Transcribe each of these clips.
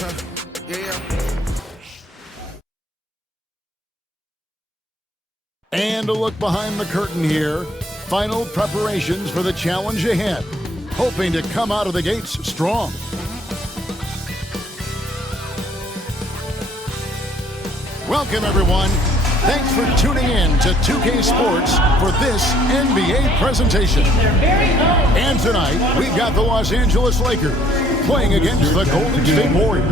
Yeah. And a look behind the curtain here. Final preparations for the challenge ahead. Hoping to come out of the gates strong. Welcome, everyone. Thanks for tuning in to 2K Sports for this NBA presentation. And tonight, we've got the Los Angeles Lakers playing against the Golden State Warriors.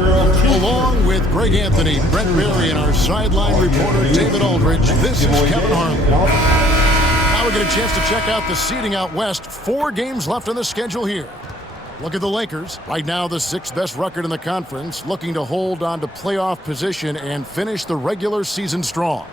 Along with Greg Anthony, Brett Berry, and our sideline reporter, David Aldridge, this is Kevin Harlan. Now we get a chance to check out the seeding out west. 4 games left on the schedule here. Look at the Lakers. Right now, the 6th best record in the conference, looking to hold on to playoff position and finish the regular season strong.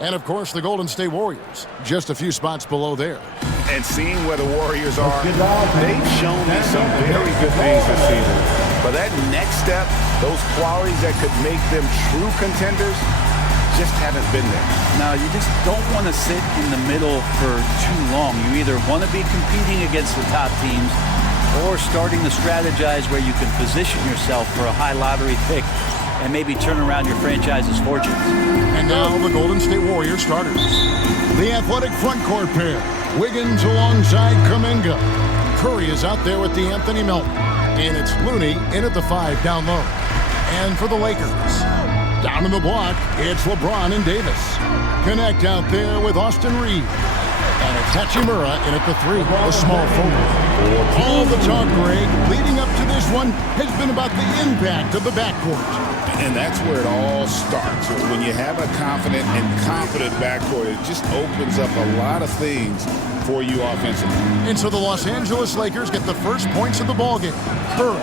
And, of course, the Golden State Warriors, just a few spots below there. And seeing where the Warriors are, they've shown me some very good things this season. But that next step, those qualities that could make them true contenders, just haven't been there. Now, you just don't want to sit in the middle for too long. You either want to be competing against the top teams or starting to strategize where you can position yourself for a high lottery pick and maybe turn around your franchise's fortunes. And now the Golden State Warriors starters. The athletic front court pair. Wiggins alongside Kuminga. Curry is out there with the Anthony Melton. And it's Looney in at the 5 down low. And for the Lakers, down in the block, it's LeBron and Davis. Connect out there with Austin Reeves. And it's Hachimura in at the 3, a small forward. All the talk, Greg, leading up to this one has been about the impact of the backcourt. And that's where it all starts. When you have a confident and competent backcourt, it just opens up a lot of things for you offensively. And so the Los Angeles Lakers get the first points of the ballgame. Curry,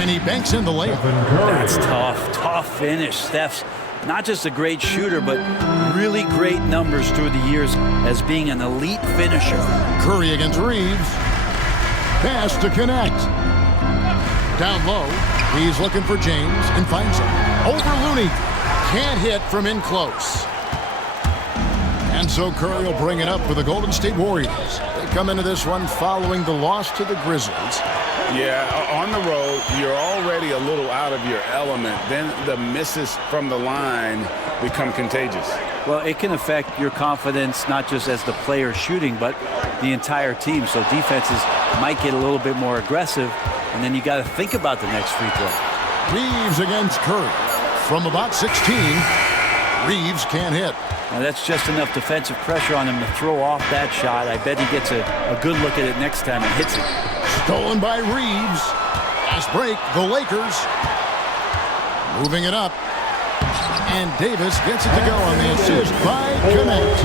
and he banks in the layup. That's tough finish. Steph's not just a great shooter, but really great numbers through the years as being an elite finisher. Curry against Reeves. Pass to connect. Down low, he's looking for James and finds him. Over Looney. Can't hit from in close. And so Curry will bring it up for the Golden State Warriors. They come into this one following the loss to the Grizzlies. Yeah, on the road, you're already a little out of your element. Then the misses from the line become contagious. Well, it can affect your confidence, not just as the player shooting, but the entire team. So defenses might get a little bit more aggressive, and then you got to think about the next free throw. Reeves against Curry. From about 16, Reeves can't hit. Now that's just enough defensive pressure on him to throw off that shot. I bet he gets a good look at it next time and hits it. Stolen by Reeves. Fast break, the Lakers. Moving it up. And Davis gets it to go on the assist by Connect.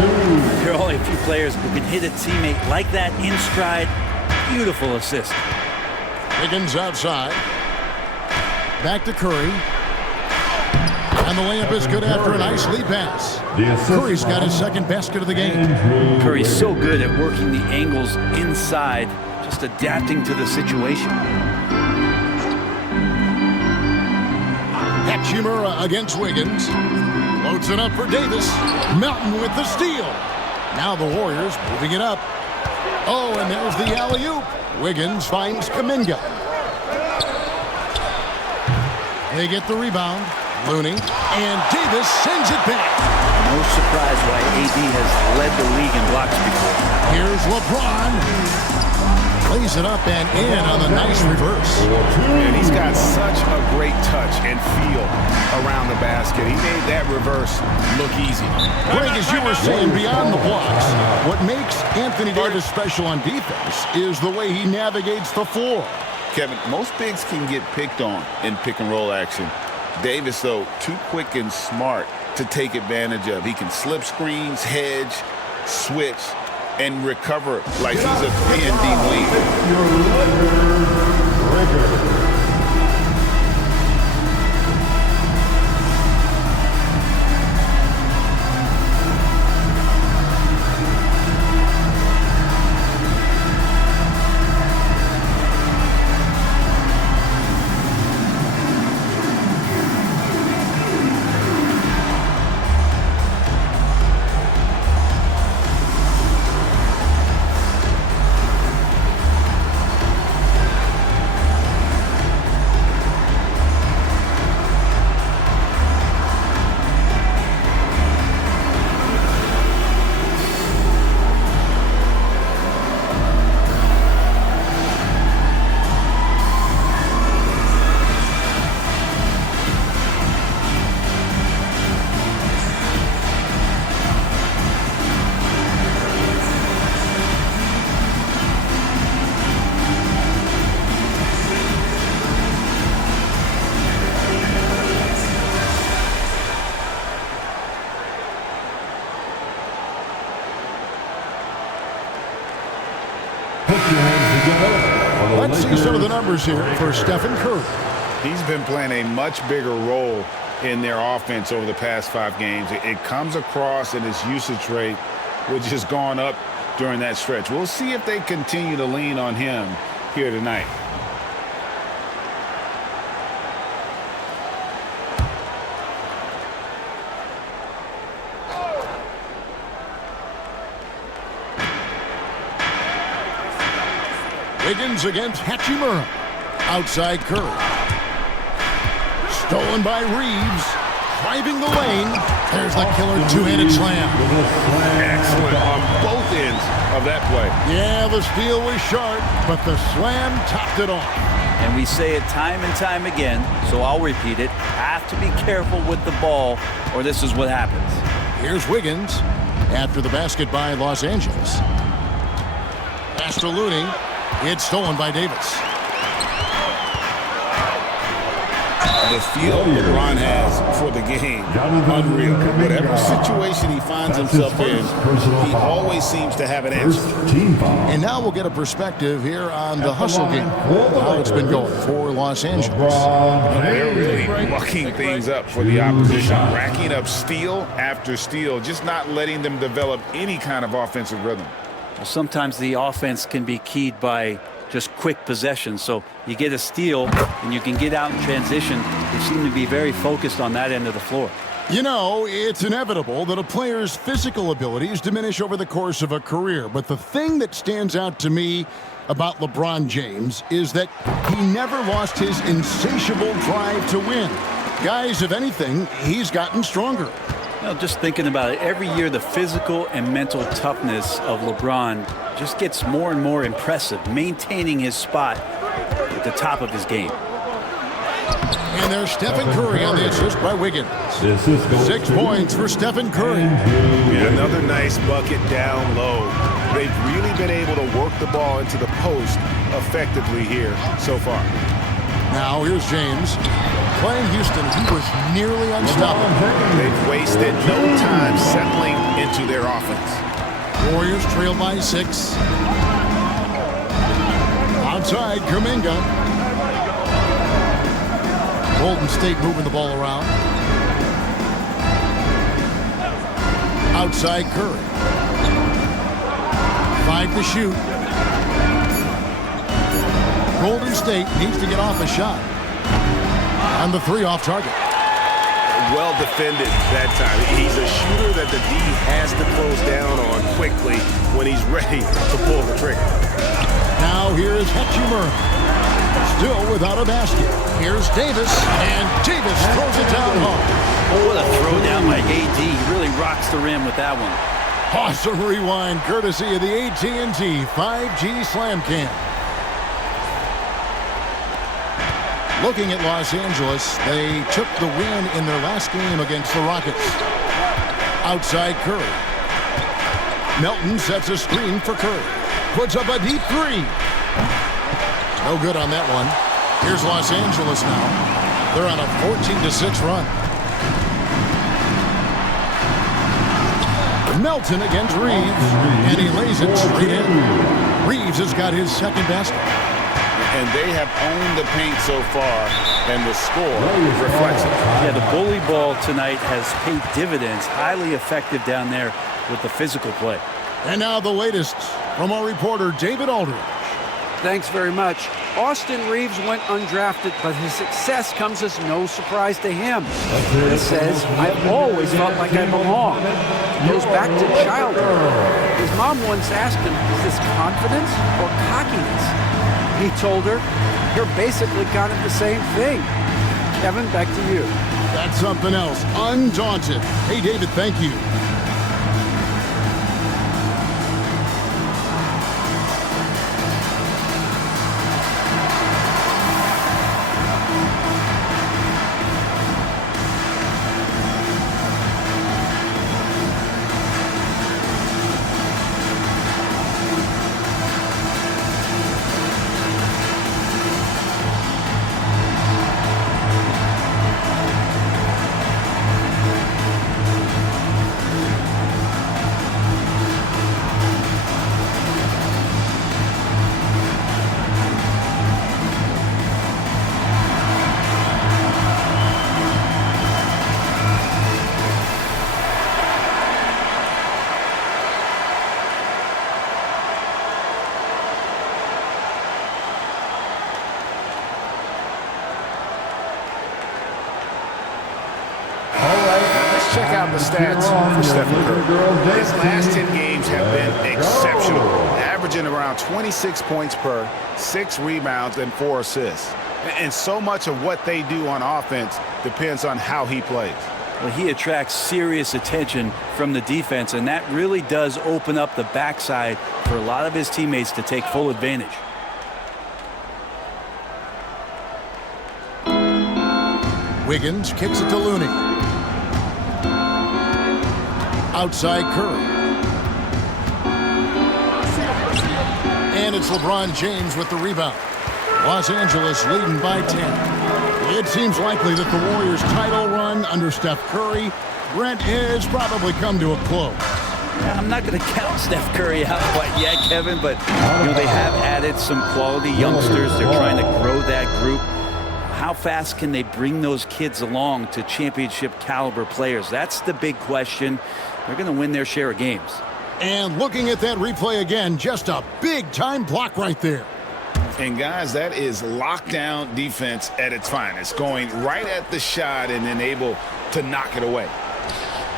There are only a few players who can hit a teammate like that in stride. Beautiful assist. Wiggins outside. Back to Curry. And the layup is good after a nice lead pass. Curry's got his second basket of the game. Curry's so good at working the angles inside, just adapting to the situation. Hachimura against Wiggins. Loads it up for Davis. Melton with the steal. Now the Warriors moving it up. Oh, and there's the alley-oop. Wiggins finds Kuminga. They get the rebound. Looney, and Davis sends it back. No surprise why AD has led the league in blocks before. Here's LeBron. Plays it up and in on the nice reverse. And he's got such a great touch and feel around the basket. He made that reverse look easy. Greg, as you were saying, beyond the blocks, what makes Anthony Davis special on defense is the way he navigates the floor. Kevin, most bigs can get picked on in pick-and-roll action. Davis, though, too quick and smart to take advantage of. He can slip screens, hedge, switch, and recover like he's a P&D wing. Let's see some of the numbers here for Stephen Curry. He's been playing a much bigger role in their offense over the past 5 games. It comes across in his usage rate, which has gone up during that stretch. We'll see if they continue to lean on him here tonight. Wiggins against Hachimura. Outside Curry. Stolen by Reeves. Driving the lane. There's the killer two-handed slam. Excellent on both ends of that play. Yeah, the steal was sharp, but the slam topped it off. And we say it time and time again, so I'll repeat it. Have to be careful with the ball, or this is what happens. Here's Wiggins after the basket by Los Angeles. Pass to Looney. It's stolen by Davis. The feel LeBron has for the game, unreal. Whatever situation he finds himself in, he always seems to have an answer. And now we'll get a perspective here on the hustle game, how it's been going for Los Angeles. They're really mucking things up for the opposition, racking up steal after steal, just not letting them develop any kind of offensive rhythm. Well, sometimes the offense can be keyed by just quick possession. So you get a steal and you can get out in transition. They seem to be very focused on that end of the floor. You know, it's inevitable that a player's physical abilities diminish over the course of a career. But the thing that stands out to me about LeBron James is that he never lost his insatiable drive to win. Guys, if anything, he's gotten stronger. You know, just thinking about it, every year the physical and mental toughness of LeBron just gets more and more impressive, maintaining his spot at the top of his game. And there's Stephen Curry on the assist by Wiggins. 6 points for Stephen Curry. Yeah, another nice bucket down low. They've really been able to work the ball into the post effectively here so far. Now here's James. Playing Houston, he was nearly unstoppable. They've wasted no time settling into their offense. Warriors trail by 6. Outside, Kuminga. Golden State moving the ball around. Outside, Curry. 5 to shoot. Golden State needs to get off a shot. And the 3 off target. Well defended that time. He's a shooter that the D has to close down on quickly when he's ready to pull the trigger. Now here is Hachimura. Still without a basket. Here's Davis, and Davis throws it down hard. Oh, what a throw down by AD. He really rocks the rim with that one. Awesome rewind, courtesy of the AT&T 5G Slam Cam. Looking at Los Angeles, they took the win in their last game against the Rockets. Outside Curry. Melton sets a screen for Curry. Puts up a deep 3. No good on that one. Here's Los Angeles now. They're on a 14-6 run. Melton against Reeves, and he lays it straight in. Reeves has got his second basket. And they have owned the paint so far, and the score reflects it. Yeah, the bully ball tonight has paid dividends. Highly effective down there with the physical play. And now the latest from our reporter, David Aldridge. Thanks very much. Austin Reeves went undrafted, but his success comes as no surprise to him. He says, "I've always felt like I belong." He goes back to childhood. His mom once asked him, "Is this confidence or cockiness?" He told her, "You're basically kind of the same thing." Kevin, back to you. That's something else. Undaunted. Hey, David, thank you. check out the stats for Stephen Curry. His last 10 games have been exceptional, averaging around 26 points per, 6 rebounds, and 4 assists. And so much of what they do on offense depends on how he plays. Well, he attracts serious attention from the defense, and that really does open up the backside for a lot of his teammates to take full advantage. Wiggins kicks it to Looney. Outside Curry. And it's LeBron James with the rebound. Los Angeles leading by 10. It seems likely that the Warriors' title run under Steph Curry, Brent, has probably come to a close. I'm not going to count Steph Curry out quite yet, Kevin, but they have added some quality youngsters. They're trying to grow that group. How fast can they bring those kids along to championship caliber players? That's the big question. They're going to win their share of games. And looking at that replay again, just a big-time block right there. And, guys, that is lockdown defense at its finest, going right at the shot and then able to knock it away.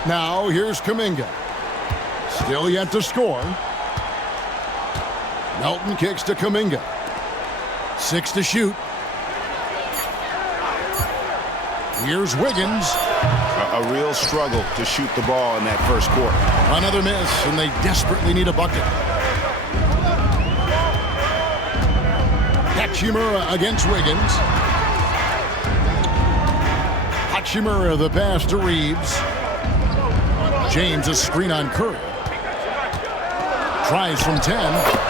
Now here's Kuminga. Still yet to score. Melton kicks to Kuminga. 6 to shoot. Here's Wiggins. A real struggle to shoot the ball in that first quarter. Another miss, and they desperately need a bucket. Hachimura against Wiggins. Hachimura the pass to Reeves. James a screen on Curry. Tries from 10.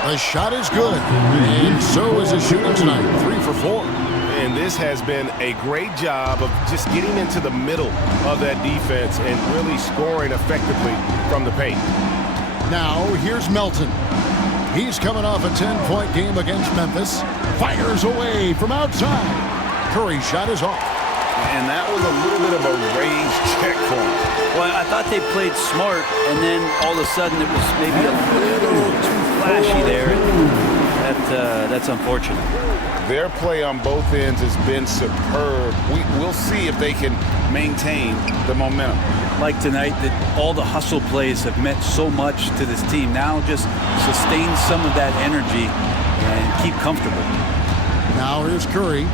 The shot is good. And so is his shooting tonight. 3 for 4. And this has been a great job of just getting into the middle of that defense and really scoring effectively from the paint. Now here's Melton. He's coming off a 10-point game against Memphis. Fires away from outside. Curry's shot is off. And that was a little bit of a range check for him. Well, I thought they played smart, and then all of a sudden it was maybe a little too flashy there. That's unfortunate. Their play on both ends has been superb. We'll see if they can maintain the momentum. Like tonight, that all the hustle plays have meant so much to this team. Now just sustain some of that energy and keep comfortable. Now here's Curry.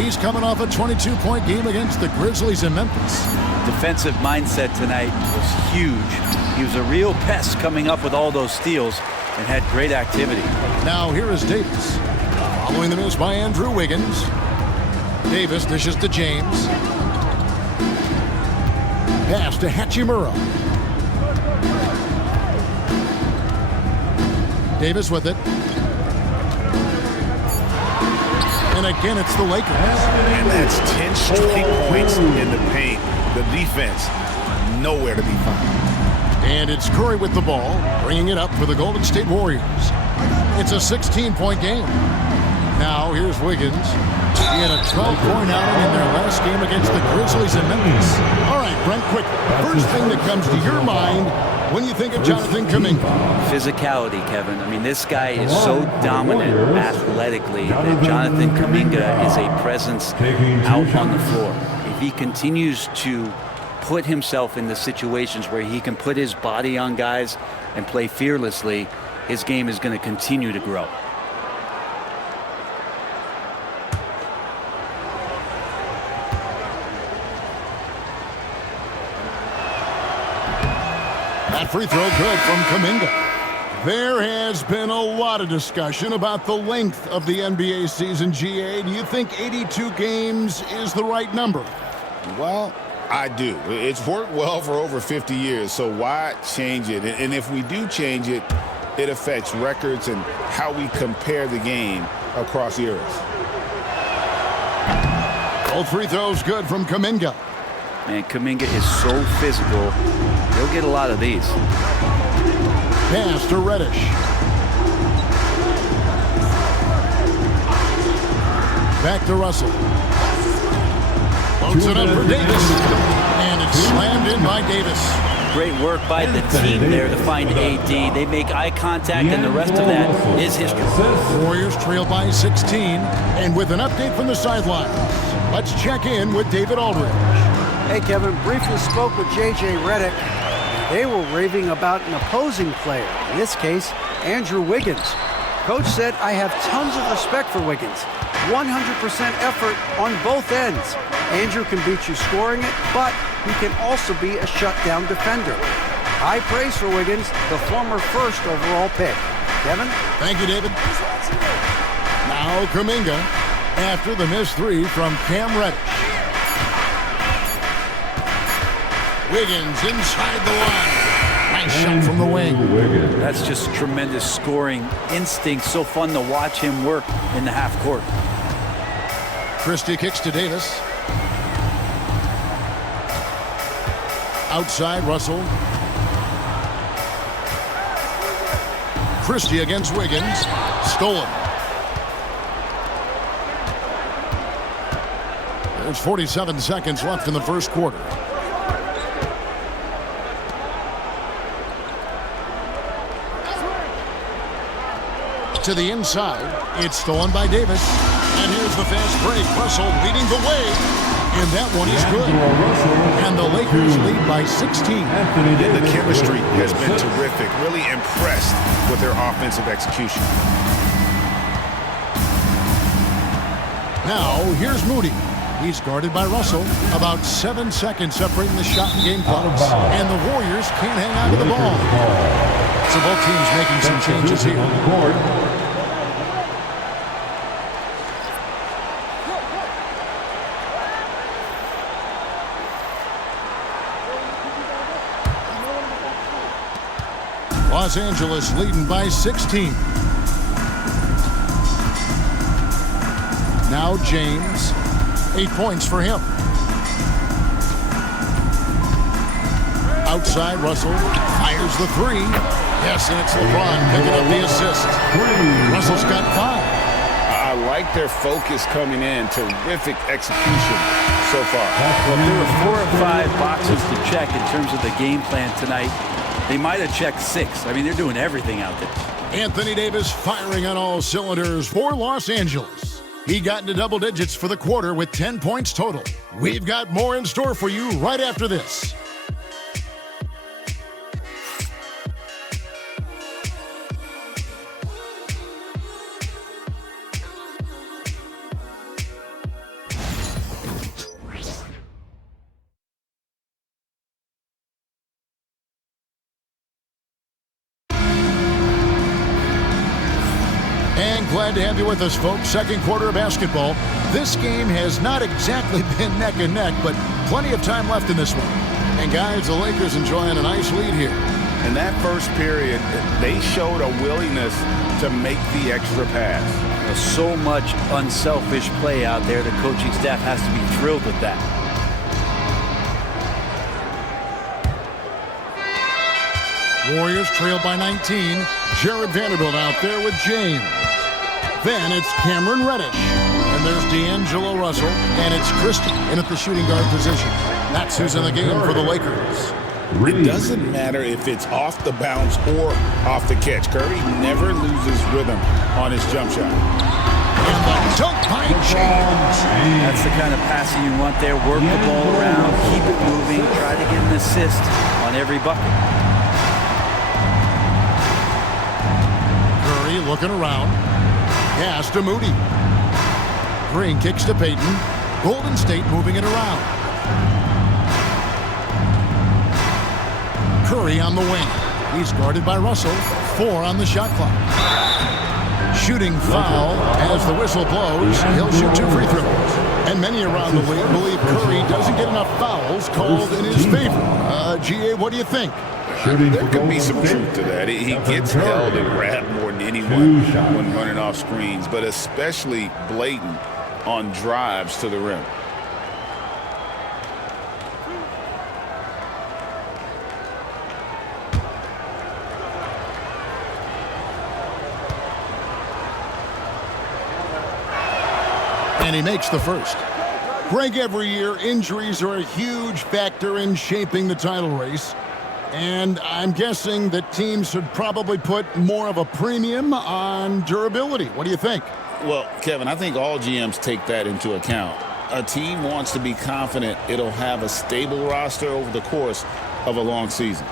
He's coming off a 22-point game against the Grizzlies in Memphis. Defensive mindset tonight was huge. He was a real pest coming up with all those steals and had great activity. Now here is Davis. Following the miss by Andrew Wiggins. Davis dishes to James. Pass to Hachimura. Davis with it. And again, it's the Lakers. And that's 10 straight points in the paint. The defense, nowhere to be found. And it's Curry with the ball, bringing it up for the Golden State Warriors. It's a 16-point game. Now here's Wiggins. He had a 12-point outing in their last game against the Grizzlies in Memphis. All right, Brent, quick. First thing that comes to your mind when you think of Jonathan Kuminga. Physicality, Kevin. I mean, this guy is so dominant athletically that Jonathan Kuminga is a presence out on the floor. If he continues to put himself in the situations where he can put his body on guys and play fearlessly, his game is going to continue to grow. That free throw good from Kuminga. There has been a lot of discussion about the length of the NBA season, GA. Do you think 82 games is the right number? Well, I do. It's worked well for over 50 years, so why change it? And if we do change it, it affects records and how we compare the game across eras. Both free throws good from Kuminga. Man, Kuminga is so physical. He'll get a lot of these. Pass to Reddish. Back to Russell. Floats it up for Davis. And it's slammed in by Davis. Great work by the team there to find AD. They make eye contact, and the rest of that is history. Warriors trail by 16. And with an update from the sidelines, let's check in with David Aldridge. Hey, Kevin, briefly spoke with J.J. Redick. They were raving about an opposing player, in this case, Andrew Wiggins. Coach said, I have tons of respect for Wiggins. 100% effort on both ends. Andrew can beat you scoring it, but he can also be a shutdown defender. High praise for Wiggins, the former first overall pick. Kevin? Thank you, David. Now Kuminga after the missed three from Cam Reddish. Wiggins inside the line. Nice shot from the wing. That's just tremendous scoring instinct. So fun to watch him work in the half court. Christie kicks to Davis. Outside Russell. Christie against Wiggins. Stolen. There's 47 seconds left in the first quarter. To the inside. It's stolen by Davis. And here's the fast break. Russell leading the way. And that one is good. And the Lakers lead by 16. And the chemistry has been terrific. Really impressed with their offensive execution. Now, here's Moody. He's guarded by Russell. About 7 seconds separating the shot and game clocks. And the Warriors can't hang on to the ball. So both teams making some changes here. Los Angeles leading by 16. Now James. 8 points for him. Outside, Russell fires the three. Yes, and it's LeBron picking up the assist. Russell's got 5. I like their focus coming in. Terrific execution so far. Well, there were 4 or 5 boxes to check in terms of the game plan tonight. They might have checked 6. I mean, they're doing everything out there. Anthony Davis firing on all cylinders for Los Angeles. He got into double digits for the quarter with 10 points total. We've got more in store for you right after this. Glad to have you with us, folks. Second quarter of basketball. This game has not exactly been neck and neck, but plenty of time left in this one. And guys, the Lakers enjoying a nice lead here. In that first period, they showed a willingness to make the extra pass. So much unselfish play out there. The coaching staff has to be thrilled with that. Warriors trail by 19. Jared Vanderbilt out there with James. Then it's Cameron Reddish. And there's D'Angelo Russell. And it's Christie in at the shooting guard position. That's who's in the game for the Lakers. It doesn't matter if it's off the bounce or off the catch. Curry never loses rhythm on his jump shot. And the dunk by James. That's the kind of passing you want there. Work the ball around, keep it moving, try to get an assist on every bucket. Curry looking around. Pass to Moody. Green kicks to Payton. Golden State moving it around. Curry on the wing. He's guarded by Russell. 4 on the shot clock. Shooting foul as the whistle blows. He'll shoot 2 free throws. And many around the league believe Curry doesn't get enough fouls called in his favor. GA, what do you think? There could be some truth to that. He gets held and grabbed more than anyone when running off screens, but especially blatant on drives to the rim. And he makes the first. Greg, every year, injuries are a huge factor in shaping the title race. And I'm guessing that teams should probably put more of a premium on durability. What do you think? Well, Kevin, I think all GMs take that into account. A team wants to be confident it'll have a stable roster over the course of a long season.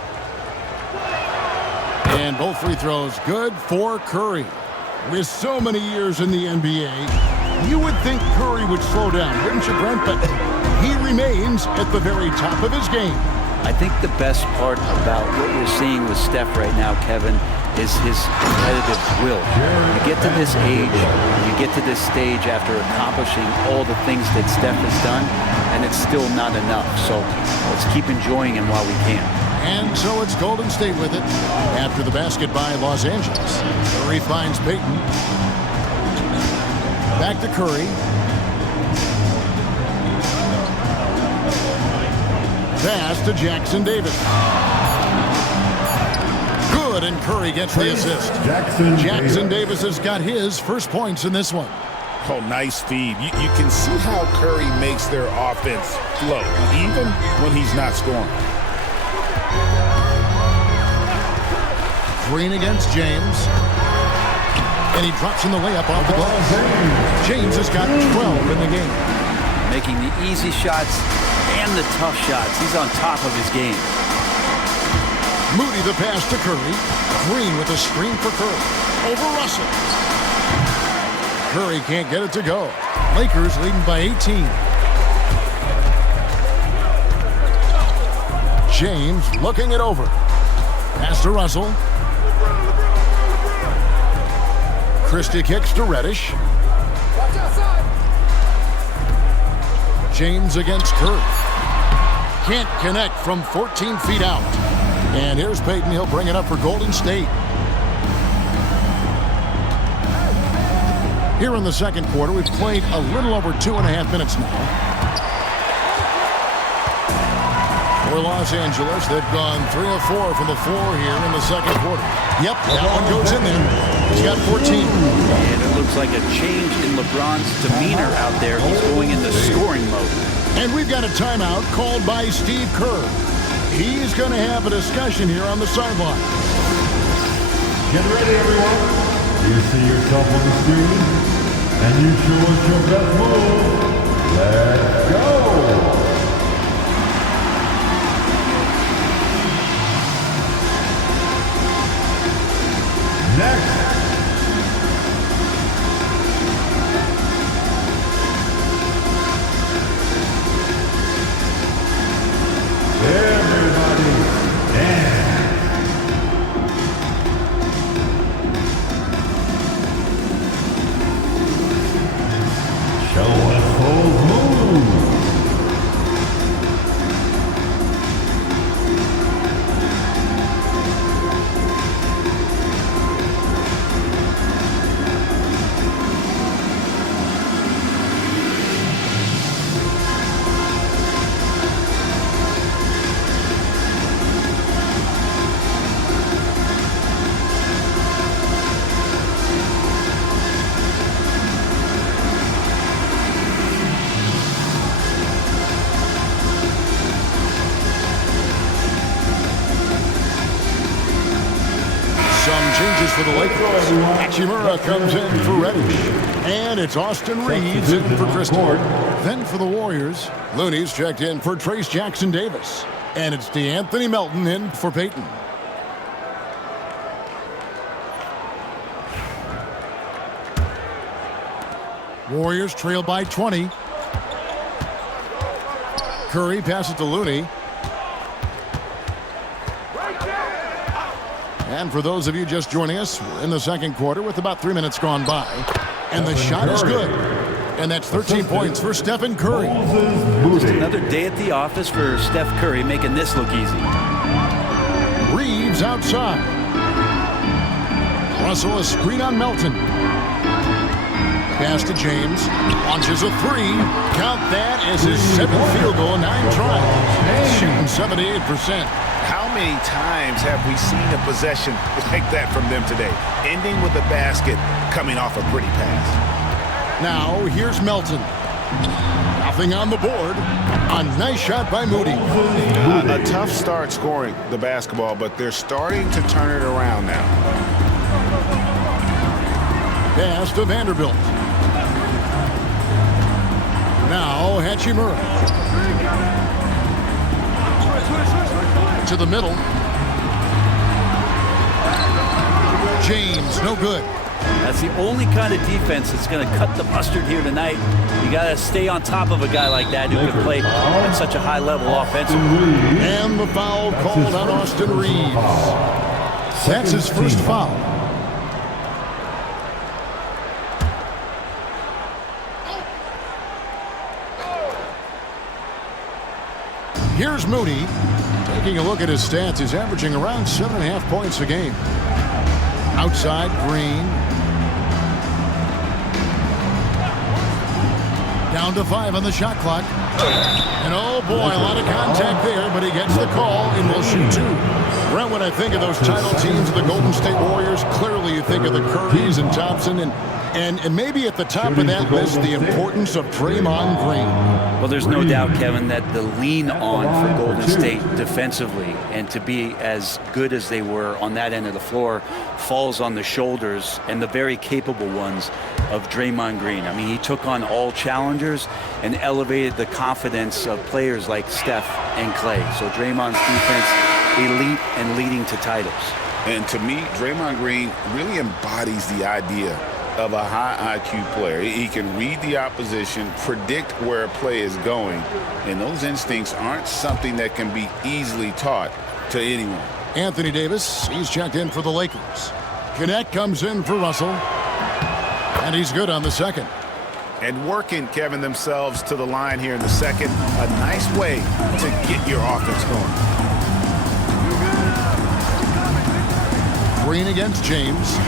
And both free throws good for Curry. With so many years in the NBA, you would think Curry would slow down, wouldn't you, Brent? But he remains at the very top of his game. I think the best part about what we're seeing with Steph right now, Kevin, is his competitive will. You get to this age, you get to this stage after accomplishing all the things that Steph has done, and it's still not enough. So let's keep enjoying him while we can. And so it's Golden State with it after the basket by Los Angeles. Curry finds Payton. Back to Curry. Pass to Jackson Davis. Good, and Curry gets the assist. Jackson Davis has got his first points in this one. Oh, nice feed. You can see how Curry makes their offense flow, even when he's not scoring. Green against James. And he drops in the layup off the glass. James has got 12 in the game. Making the easy shots and the tough shots. He's on top of his game. Moody the pass to Curry. Green with a screen for Curry. Over Russell. Curry can't get it to go. Lakers leading by 18. James looking it over. Pass to Russell. Christie kicks to Reddish. James against Curry. Can't connect from 14 feet out. And here's Payton. He'll bring it up for Golden State. Here in the second quarter, we've played a little over 2.5 minutes now. For Los Angeles, they've gone 3 of 4 from the floor here in the second quarter. Yep, that one goes in there. He's got 14. And it looks like a change in LeBron's demeanor out there. He's going into scoring mode. And we've got a timeout called by Steve Kerr. He's going to have a discussion here on the sideline. Get ready, everyone. You see yourself on the screen, and you show us your best move. Let's go. Next. Everybody dance. Show us those moves. For the Lakers, Hachimura comes in for Reddish. And it's Austin Reeves in for Christie. Then for the Warriors, Looney's checked in for Trace Jackson Davis. And it's DeAnthony Melton in for Payton. Warriors trail by 20. Curry passes to Looney. And for those of you just joining us, we're in the second quarter with about 3 minutes gone by. And the shot is good. And that's 13 points for Stephen Curry. Just another day at the office for Steph Curry, making this look easy. Reeves outside. Russell a screen on Melton. Pass to James. Launches a three. Count that as his 7th field goal in 9 tries. Shooting 78%. How many times have we seen a possession like that from them today? Ending with a basket, coming off a pretty pass. Now, here's Melton. Nothing on the board. A nice shot by Moody. A tough start scoring the basketball, but they're starting to turn it around now. Pass to Vanderbilt. Now Hachimura. To the middle. James, no good. That's the only kind of defense that's going to cut the mustard here tonight. You got to stay on top of a guy like that who can play at such a high level offensively. And the foul called on Austin Reeves. That's his first foul. Here's Mooney. Taking a look at his stats, he's averaging around 7.5 points a game. Outside, Green. Down to 5 on the shot clock. And oh boy, a lot of contact there, but he gets the call and will shoot 2. Brent, when I think of those title teams of the Golden State Warriors, clearly you think of the Currys and Thompson and maybe at the top of that list, the importance of Draymond Green. Well, there's no doubt, Kevin, that the lean on for Golden State defensively and to be as good as they were on that end of the floor falls on the shoulders and the very capable ones of Draymond Green. I mean, he took on all challengers and elevated the confidence of players like Steph and Clay. So Draymond's defense, elite and leading to titles. And to me, Draymond Green really embodies the idea of a high IQ player. He can read the opposition, predict where a play is going, and those instincts aren't something that can be easily taught to anyone. Anthony Davis, he's checked in for the Lakers. Connect comes in for Russell, and he's good on the second. And working, Kevin, themselves to the line here in the second. A nice way to get your offense going. Green against James.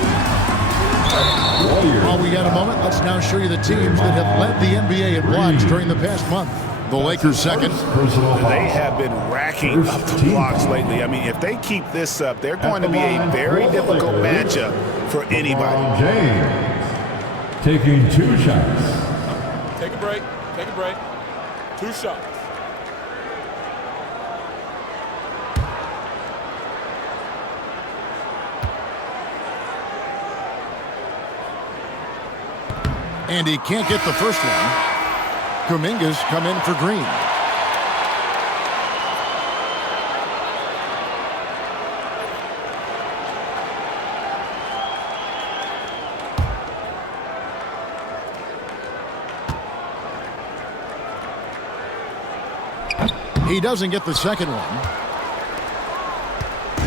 While we got a moment, let's now show you the teams that have led the NBA in blocks during the past month. The Lakers second. They have been racking up the blocks lately. I mean, if they keep this up, they're going to be a very difficult matchup for anybody. James taking 2 shots. Take a break. Take a break. 2 shots. And he can't get the first one. Kuminga's come in for Green. He doesn't get the second one.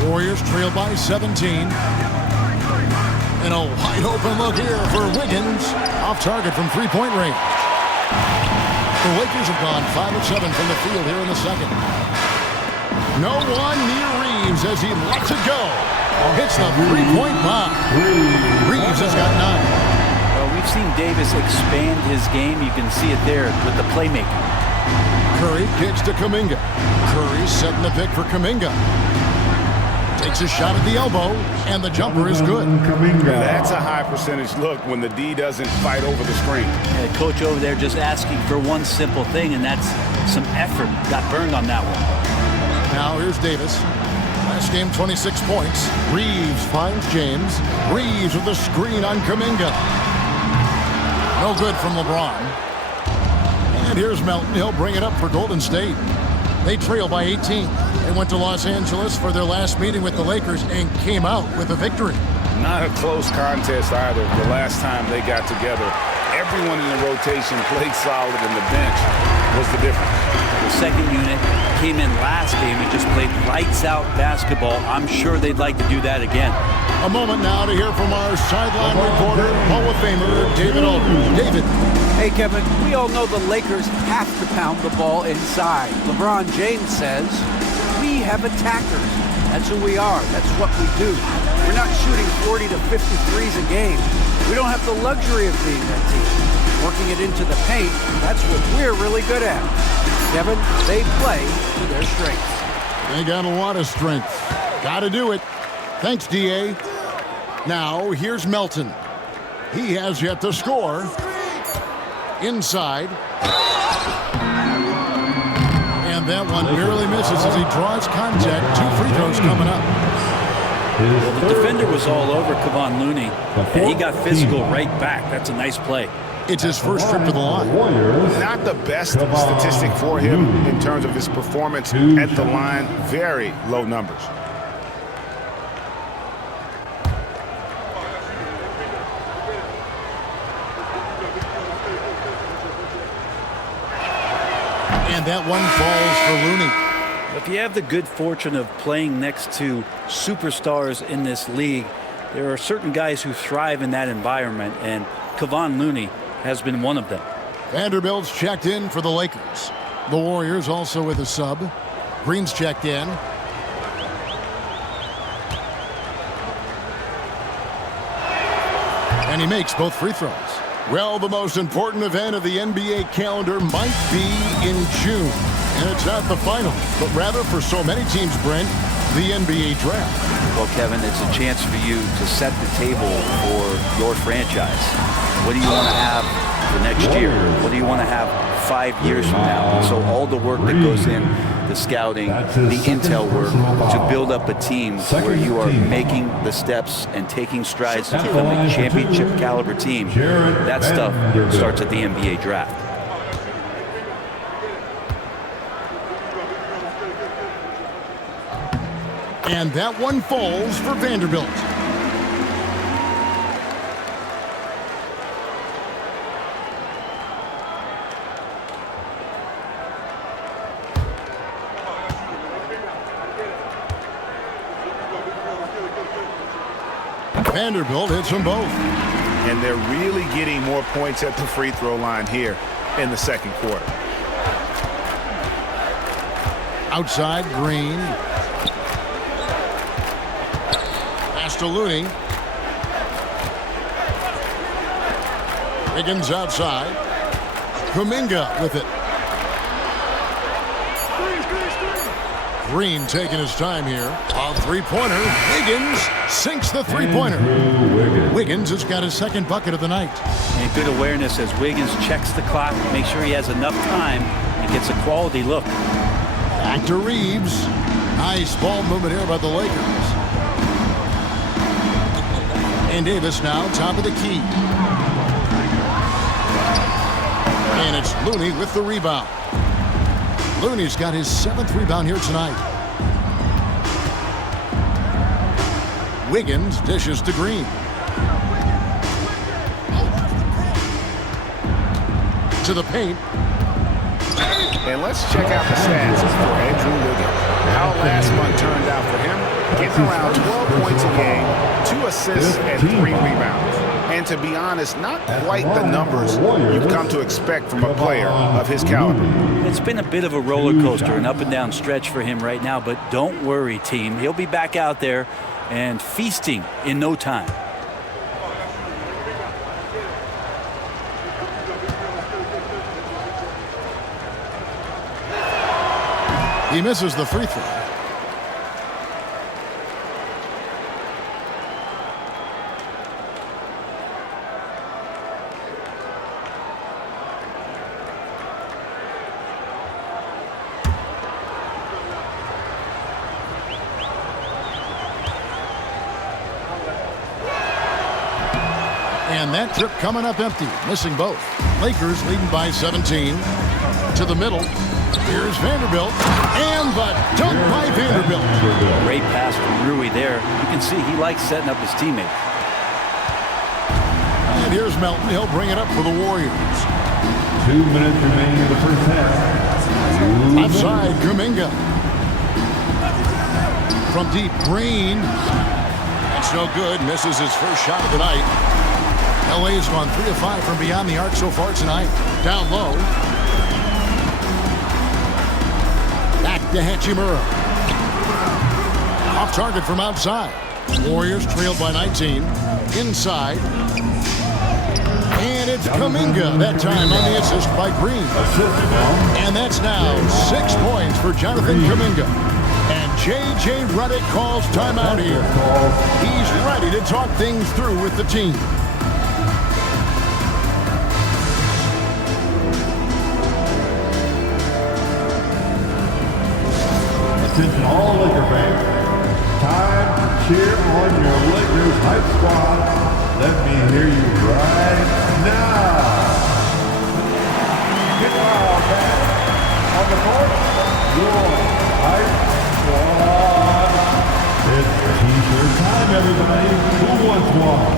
Warriors trail by 17. And a wide open look here for Wiggins. Off target from 3-point range. The Lakers have gone 5 of 7 from the field here in the second. No one near Reeves as he lets it go. Hits the 3-point bomb. Reeves has got 9. Well, we've seen Davis expand his game. You can see it there with the playmaking. Curry kicks to Kuminga. Curry setting the pick for Kuminga. Takes a shot at the elbow, and the jumper is good. That's a high percentage look when the D doesn't fight over the screen. The coach over there just asking for one simple thing, and that's some effort. Got burned on that one. Now here's Davis. Last game, 26 points. Reeves finds James. Reeves with the screen on Kuminga. No good from LeBron. And here's Melton. He'll bring it up for Golden State. They trail by 18. They went to Los Angeles for their last meeting with the Lakers and came out with a victory. Not a close contest either. The last time they got together, everyone in the rotation played solid, and the bench was the difference. The second unit came in last game and just played lights-out basketball. I'm sure they'd like to do that again. A moment now to hear from our sideline reporter, Hall of Famer David Aldridge. David. Hey, Kevin, we all know the Lakers have to pound the ball inside. LeBron James says, we have attackers. That's who we are. That's what we do. We're not shooting 40 to 50 threes a game. We don't have the luxury of being that team. Working it into the paint, that's what we're really good at. Kevin, they play to their strengths. They got a lot of strength. Got to do it. Thanks, D.A. Now, here's Melton. He has yet to score. Inside. And that one barely misses as he draws contact. 2 free throws coming up. Well, the defender was all over Kevon Looney, and he got physical right back. That's a nice play. It's his first trip to the line. Not the best statistic for him in terms of his performance at the line. Very low numbers. And that one falls for Looney. If you have the good fortune of playing next to superstars in this league, there are certain guys who thrive in that environment, and Kevon Looney has been one of them. Vanderbilt's checked in for the Lakers. The Warriors also with a sub. Green's checked in. And he makes both free throws. Well, the most important event of the NBA calendar might be in June. And it's not the final, but rather for so many teams, Brent, the NBA draft. Well, Kevin, it's a chance for you to set the table for your franchise. What do you want to have for next year? What do you want to have 5 years from now? And so all the work that goes in, the scouting, the intel work, to build up a team where you are making the steps and taking strides to become a championship caliber team, that stuff starts at the NBA draft. And that one falls for Vanderbilt. Vanderbilt hits them both. And they're really getting more points at the free throw line here in the second quarter. Outside, Green. Pass to Looney. Higgins outside. Kuminga with it. Green taking his time here. A three-pointer. Wiggins sinks the three-pointer. Wiggins has got his second bucket of the night. And good awareness as Wiggins checks the clock, make sure he has enough time and gets a quality look. Back to Reeves. Nice ball movement here by the Lakers. And Davis now top of the key. And it's Looney with the rebound. Looney's got his 7th rebound here tonight. Wiggins dishes to Green. To the paint. And let's check out the stats for Andrew Wiggins. How last month turned out for him. Getting around 12 points a game, 2 assists, and 3 rebounds. And to be honest, not quite the numbers you've come to expect from a player of his caliber. It's been a bit of a roller coaster, an up and down stretch for him right now, but don't worry, team. He'll be back out there and feasting in no time. He misses the free throw. And that trip coming up empty, missing both. Lakers leading by 17. To the middle. Here's Vanderbilt. And the dunk by Vanderbilt. Great pass from Rui there. You can see he likes setting up his teammates. And here's Melton. He'll bring it up for the Warriors. 2 minutes remaining in the first half. Outside, Kuminga. From deep, Green. That's no good. Misses his first shot of the night. LA's gone 3 of 5 from beyond the arc so far tonight. Down low. Back to Hachimura. Off target from outside. Warriors trailed by 19. Inside. And it's Kuminga that time on the assist by Green. And that's now 6 points for Jonathan Kuminga. And J.J. Redick calls timeout here. He's ready to talk things through with the team. Attention all Laker fans. Time to cheer on your Lakers hype squad. Let me hear you right now. foul back. On the court, your high squad. It's t-shirt time, everybody. Who wants one?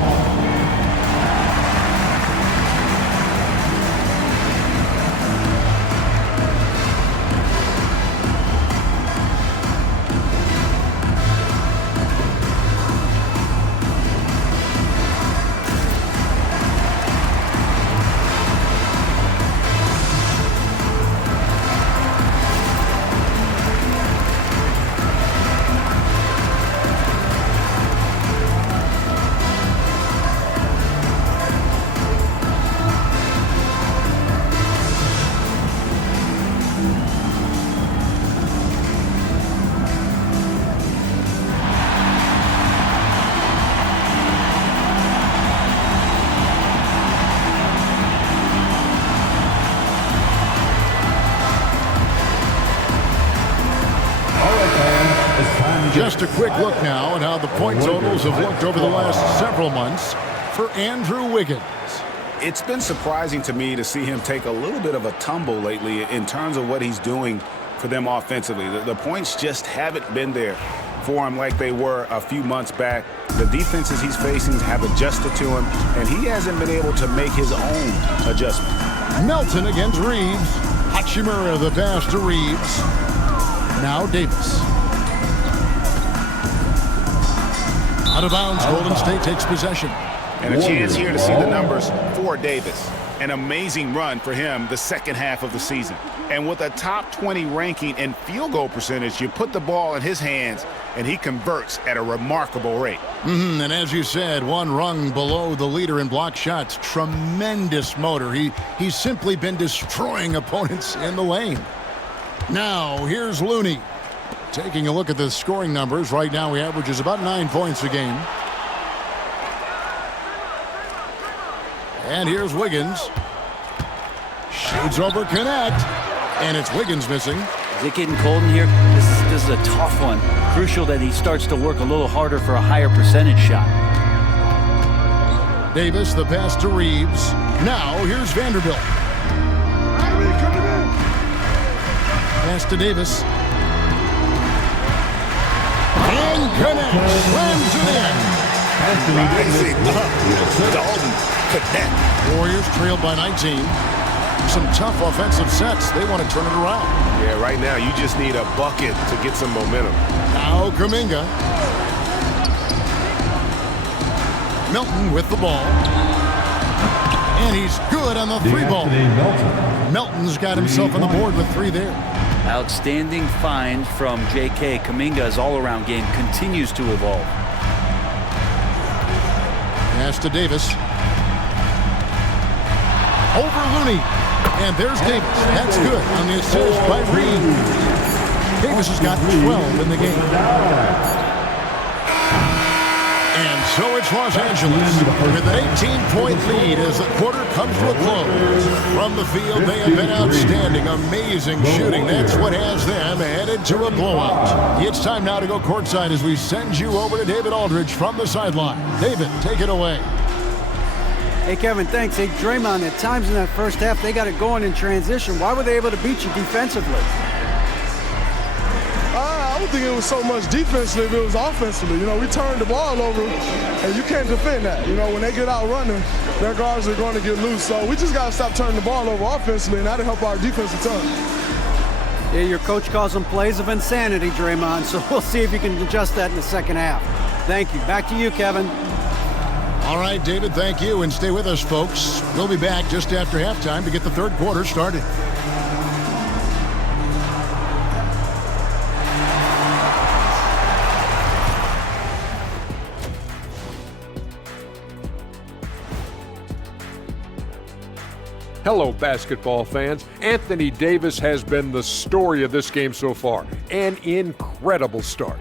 Just a quick look now at how the point totals have looked over the last several months for Andrew Wiggins. It's been surprising to me to see him take a little bit of a tumble lately in terms of what he's doing for them offensively. The points just haven't been there for him like they were a few months back. The defenses he's facing have adjusted to him, and he hasn't been able to make his own adjustment. Melton against Reeves. Hachimura the pass to Reeves. Now Davis. Out of bounds, Golden State takes possession. And a chance here to see the numbers for Davis. An amazing run for him the second half of the season. And with a top 20 ranking in field goal percentage, you put the ball in his hands, and he converts at a remarkable rate. And as you said, one rung below the leader in block shots. Tremendous motor. He's simply been destroying opponents in the lane. Now, here's Looney. Taking a look at the scoring numbers, right now he averages about 9 points a game. And here's Wiggins. Shoots over Connect. And it's Wiggins missing. Is it getting cold in here? This is a tough one. Crucial that he starts to work a little harder for a higher percentage shot. Davis, the pass to Reeves. Now here's Vanderbilt. Pass to Davis. And Connect slams it in. Dalton Connect. Warriors trailed by 19. Some tough offensive sets. They want to turn it around. Yeah, right now you just need a bucket to get some momentum. Now Kuminga. Melton with the ball. And he's good on the three ball. Melton's got himself on the board with 3 there. Outstanding find from J.K. Kuminga's all-around game continues to evolve. Pass to Davis. Over Looney. And there's Davis. That's good on the assist by Reed. Davis has got 12 in the game. And so it's Los Angeles with an 18-point lead as the quarter comes to a close. From the field, they have been outstanding. Amazing shooting. That's what has them headed to a blowout. It's time now to go courtside as we send you over to David Aldridge from the sideline. David, take it away. Hey, Kevin, thanks. Hey, Draymond, at times in that first half, they got it going in transition. Why were they able to beat you defensively? I don't think it was so much defensively, it was offensively. You know, we turned the ball over, and you can't defend that. You know, when they get out running, their guards are going to get loose. So we just got to stop turning the ball over offensively, and that'll help our defense a ton. Yeah, your coach calls them plays of insanity, Draymond, so we'll see if you can adjust that in the second half. Thank you. Back to you, Kevin. All right, David, thank you, and stay with us, folks. We'll be back just after halftime to get the third quarter started. Hello, basketball fans. Anthony Davis has been the story of this game so far. An incredible start.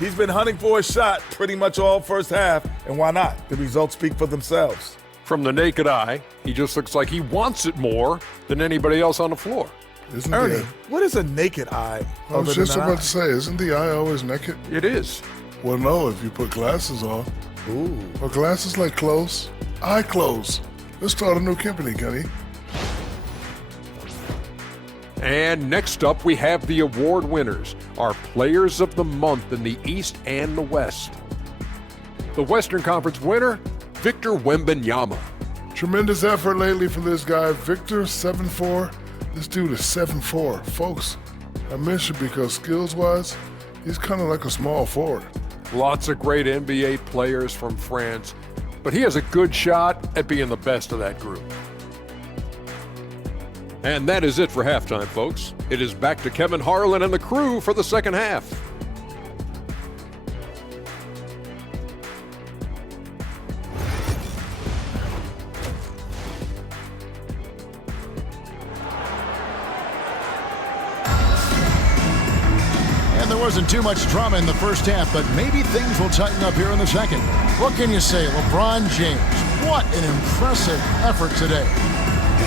He's been hunting for a shot pretty much all first half, and why not? The results speak for themselves. From the naked eye, he just looks like he wants it more than anybody else on the floor. Isn't Ernie, what is a naked eye? I was just about to say, isn't the eye always naked? It is. Well, no, if you put glasses on. Ooh. Are glasses like clothes? Eye clothes. Let's start a new company, Kenny. And next up, we have the award winners, our Players of the Month in the East and the West. The Western Conference winner, Victor Wembanyama. Tremendous effort lately for this guy. Victor, 7'4". This dude is 7'4". Folks, I mentioned because skills-wise, he's kind of like a small forward. Lots of great NBA players from France, but he has a good shot at being the best of that group. And that is it for halftime, folks. It is back to Kevin Harlan and the crew for the second half. And there wasn't too much drama in the first half, but maybe things will tighten up here in the second. What can you say, LeBron James? What an impressive effort today.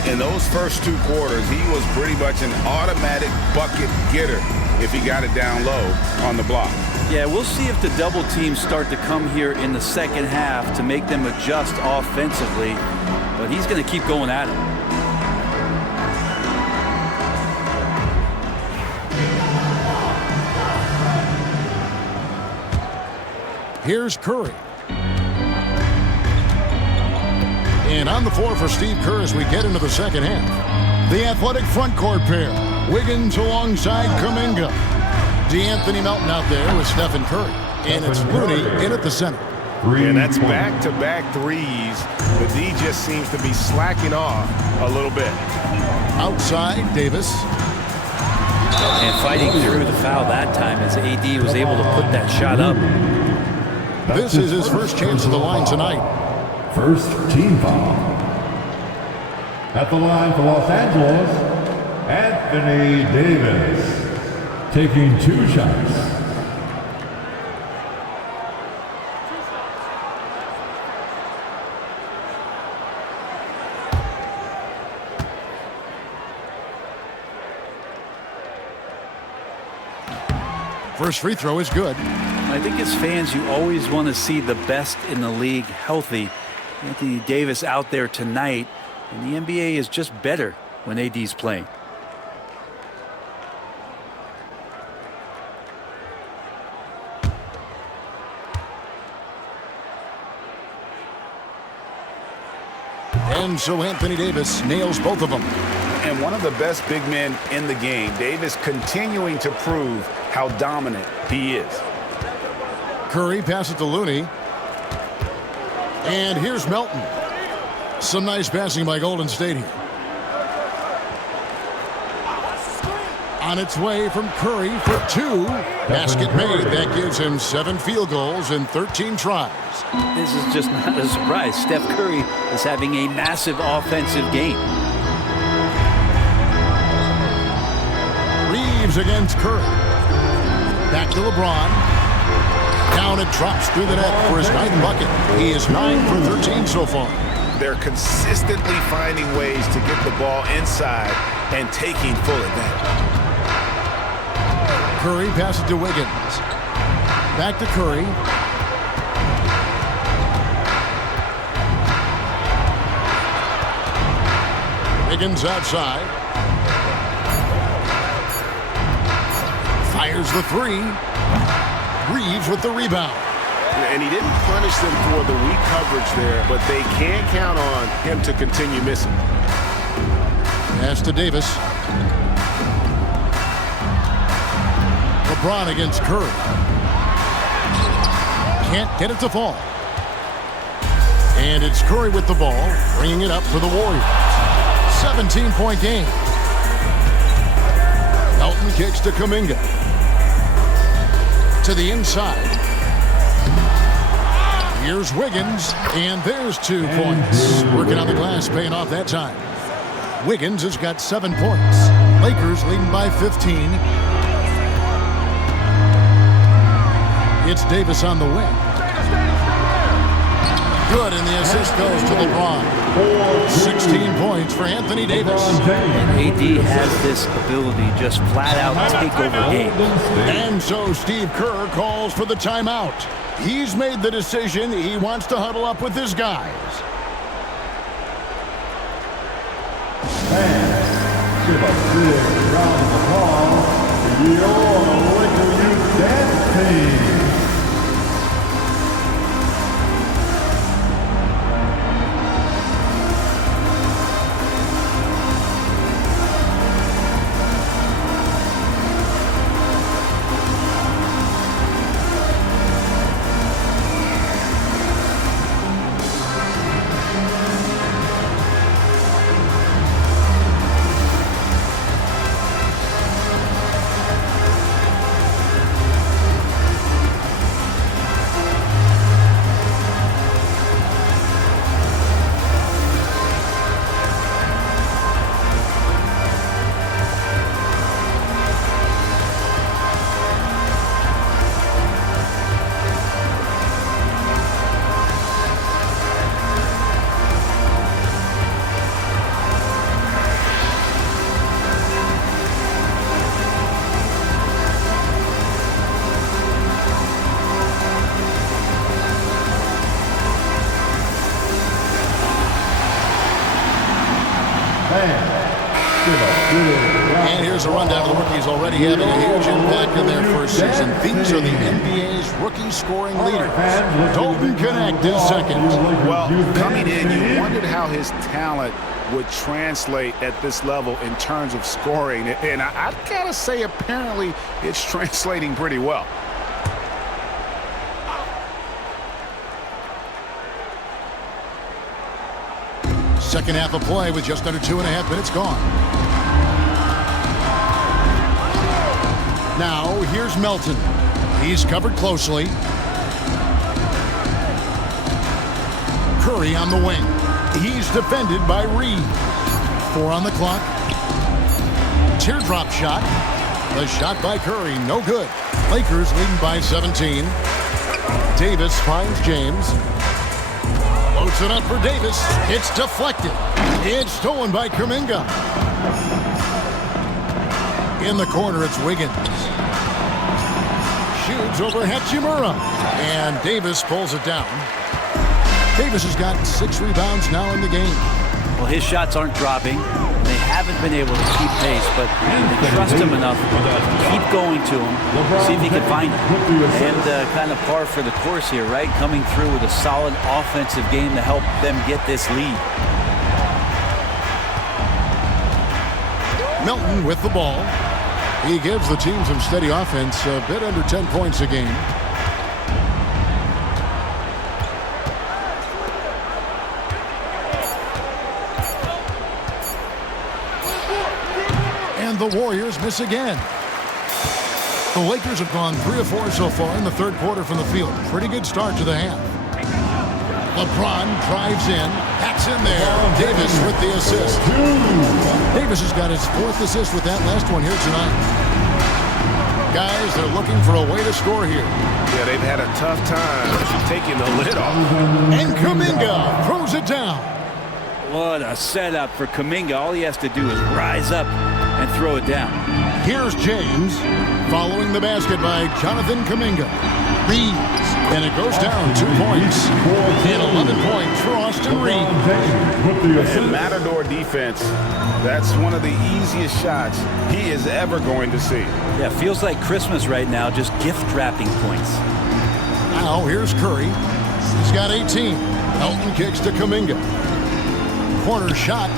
In those first 2 quarters, he was pretty much an automatic bucket getter if he got it down low on the block. Yeah, we'll see if the double teams start to come here in the second half to make them adjust offensively, but he's going to keep going at it. Here's Curry. And on the floor for Steve Kerr as we get into the second half. The athletic front court pair. Wiggins alongside Kuminga. DeAnthony Melton out there with Stephen Curry. And it's Looney in at the center. And that's back-to-back threes. The D just seems to be slacking off a little bit. Outside, Davis. And fighting through the foul that time as AD was able to put that shot up. This is his first chance of the line tonight. First team foul. At the line for Los Angeles, Anthony Davis, taking 2 shots. First free throw is good. I think as fans, you always want to see the best in the league healthy. Anthony Davis out there tonight, and the NBA is just better when AD's playing. And so Anthony Davis nails both of them. And one of the best big men in the game, Davis continuing to prove how dominant he is. Curry passes to Looney. And here's Melton. Some nice passing by Golden State here. On its way from Curry for 2. Basket made. That gives him 7 field goals in 13 tries. This is just not a surprise. Steph Curry is having a massive offensive game. Reeves against Curry. Back to LeBron. Down it drops through the net for his 9th bucket. He is 9 for 13 so far. They're consistently finding ways to get the ball inside and taking full advantage. Curry passes to Wiggins. Back to Curry. Wiggins outside. Fires the 3. Reeves with the rebound. And he didn't punish them for the weak coverage there, but they can't count on him to continue missing. Pass to Davis. LeBron against Curry. Can't get it to fall. And it's Curry with the ball, bringing it up for the Warriors. 17-point game. Melton kicks to Kuminga. To the inside. Here's Wiggins, and there's 2 points. Working on the glass, paying off that time. Wiggins has got 7 points. Lakers leading by 15. It's Davis on the wing. Good, and the assist goes to LeBron. 16 points for Anthony Davis. And AD has this ability, just flat out take over games. And so Steve Kerr calls for the timeout. He's made the decision. He wants to huddle up with his guys. And give a big round here's a rundown of the rookies already having a huge impact in their first season. These are the NBA's rookie scoring leaders. Dalton Connect is second. Well, coming in, you wondered how his talent would translate at this level in terms of scoring. And I gotta say, apparently, it's translating pretty well. Second half of play with just under 2.5 minutes gone. Now, here's Melton. He's covered closely. Curry on the wing. He's defended by Reed. 4 on the clock. Teardrop shot. The shot by Curry, no good. Lakers leading by 17. Davis finds James. Loads it up for Davis. It's deflected. It's stolen by Kuminga. In the corner, it's Wiggins. Shoots over Hachimura. And Davis pulls it down. Davis has got 6 rebounds now in the game. Well, his shots aren't dropping. They haven't been able to keep pace, but they trust him enough to keep going to him, see if he can find it. And kind of par for the course here, right? Coming through with a solid offensive game to help them get this lead. Melton with the ball. He gives the team some steady offense, a bit under 10 points a game. And the Warriors miss again. The Lakers have gone 3 of 4 so far in the third quarter from the field. Pretty good start to the half. LeBron drives in, hacks in there. Davis with the assist. Davis has got his 4th assist with that last one here tonight. Guys, they're looking for a way to score here. Yeah, they've had a tough time taking the lid off. And Kuminga throws it down. What a setup for Kuminga. All he has to do is rise up and throw it down. Here's James following the basket by Jonathan Kuminga. Reeves, and it goes down 2 points. And 11 points for Austin Reeves. In Matador defense, that's one of the easiest shots he is ever going to see. Yeah, feels like Christmas right now, just gift wrapping points. Now here's Curry. He's got 18. Elton kicks to Kuminga. Corner shot.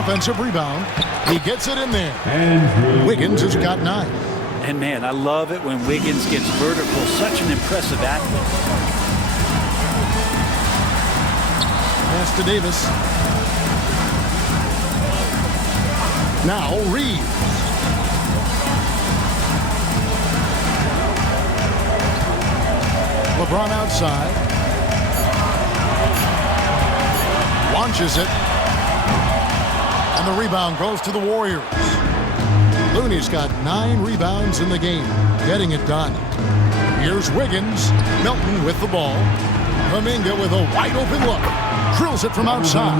Offensive rebound. He gets it in there. And Wiggins has got 9. And man, I love it when Wiggins gets vertical. Such an impressive athlete. Pass to Davis. Now Reeves. LeBron outside. Launches it. And the rebound goes to the Warriors. Looney's got 9 rebounds in the game, getting it done. Here's Wiggins. Melton with the ball. Kuminga with a wide open look. Drills it from outside.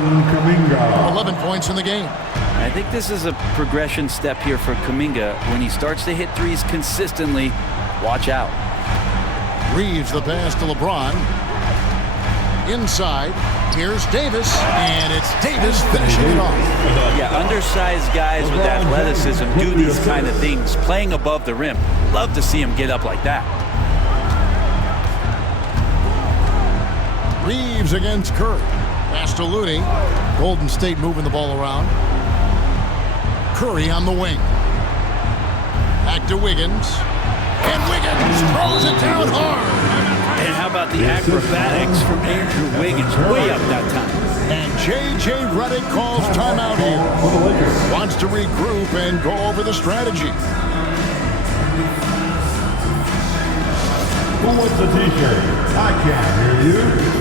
11 points in the game. I think this is a progression step here for Kuminga. When he starts to hit threes consistently, watch out. Reeves the pass to LeBron. Inside. Here's Davis, and it's Davis finishing it off. Yeah, undersized guys with athleticism do these kind of things, playing above the rim. Love to see him get up like that. Reeves against Curry. Pass to Looney. Golden State moving the ball around. Curry on the wing. Back to Wiggins. And Wiggins throws it down hard. And how about the acrobatics from Andrew Wiggins? Way up that time. And J.J. Redick calls timeout here. Wants to regroup and go over the strategy. Who wants the t-shirt? I can't hear you.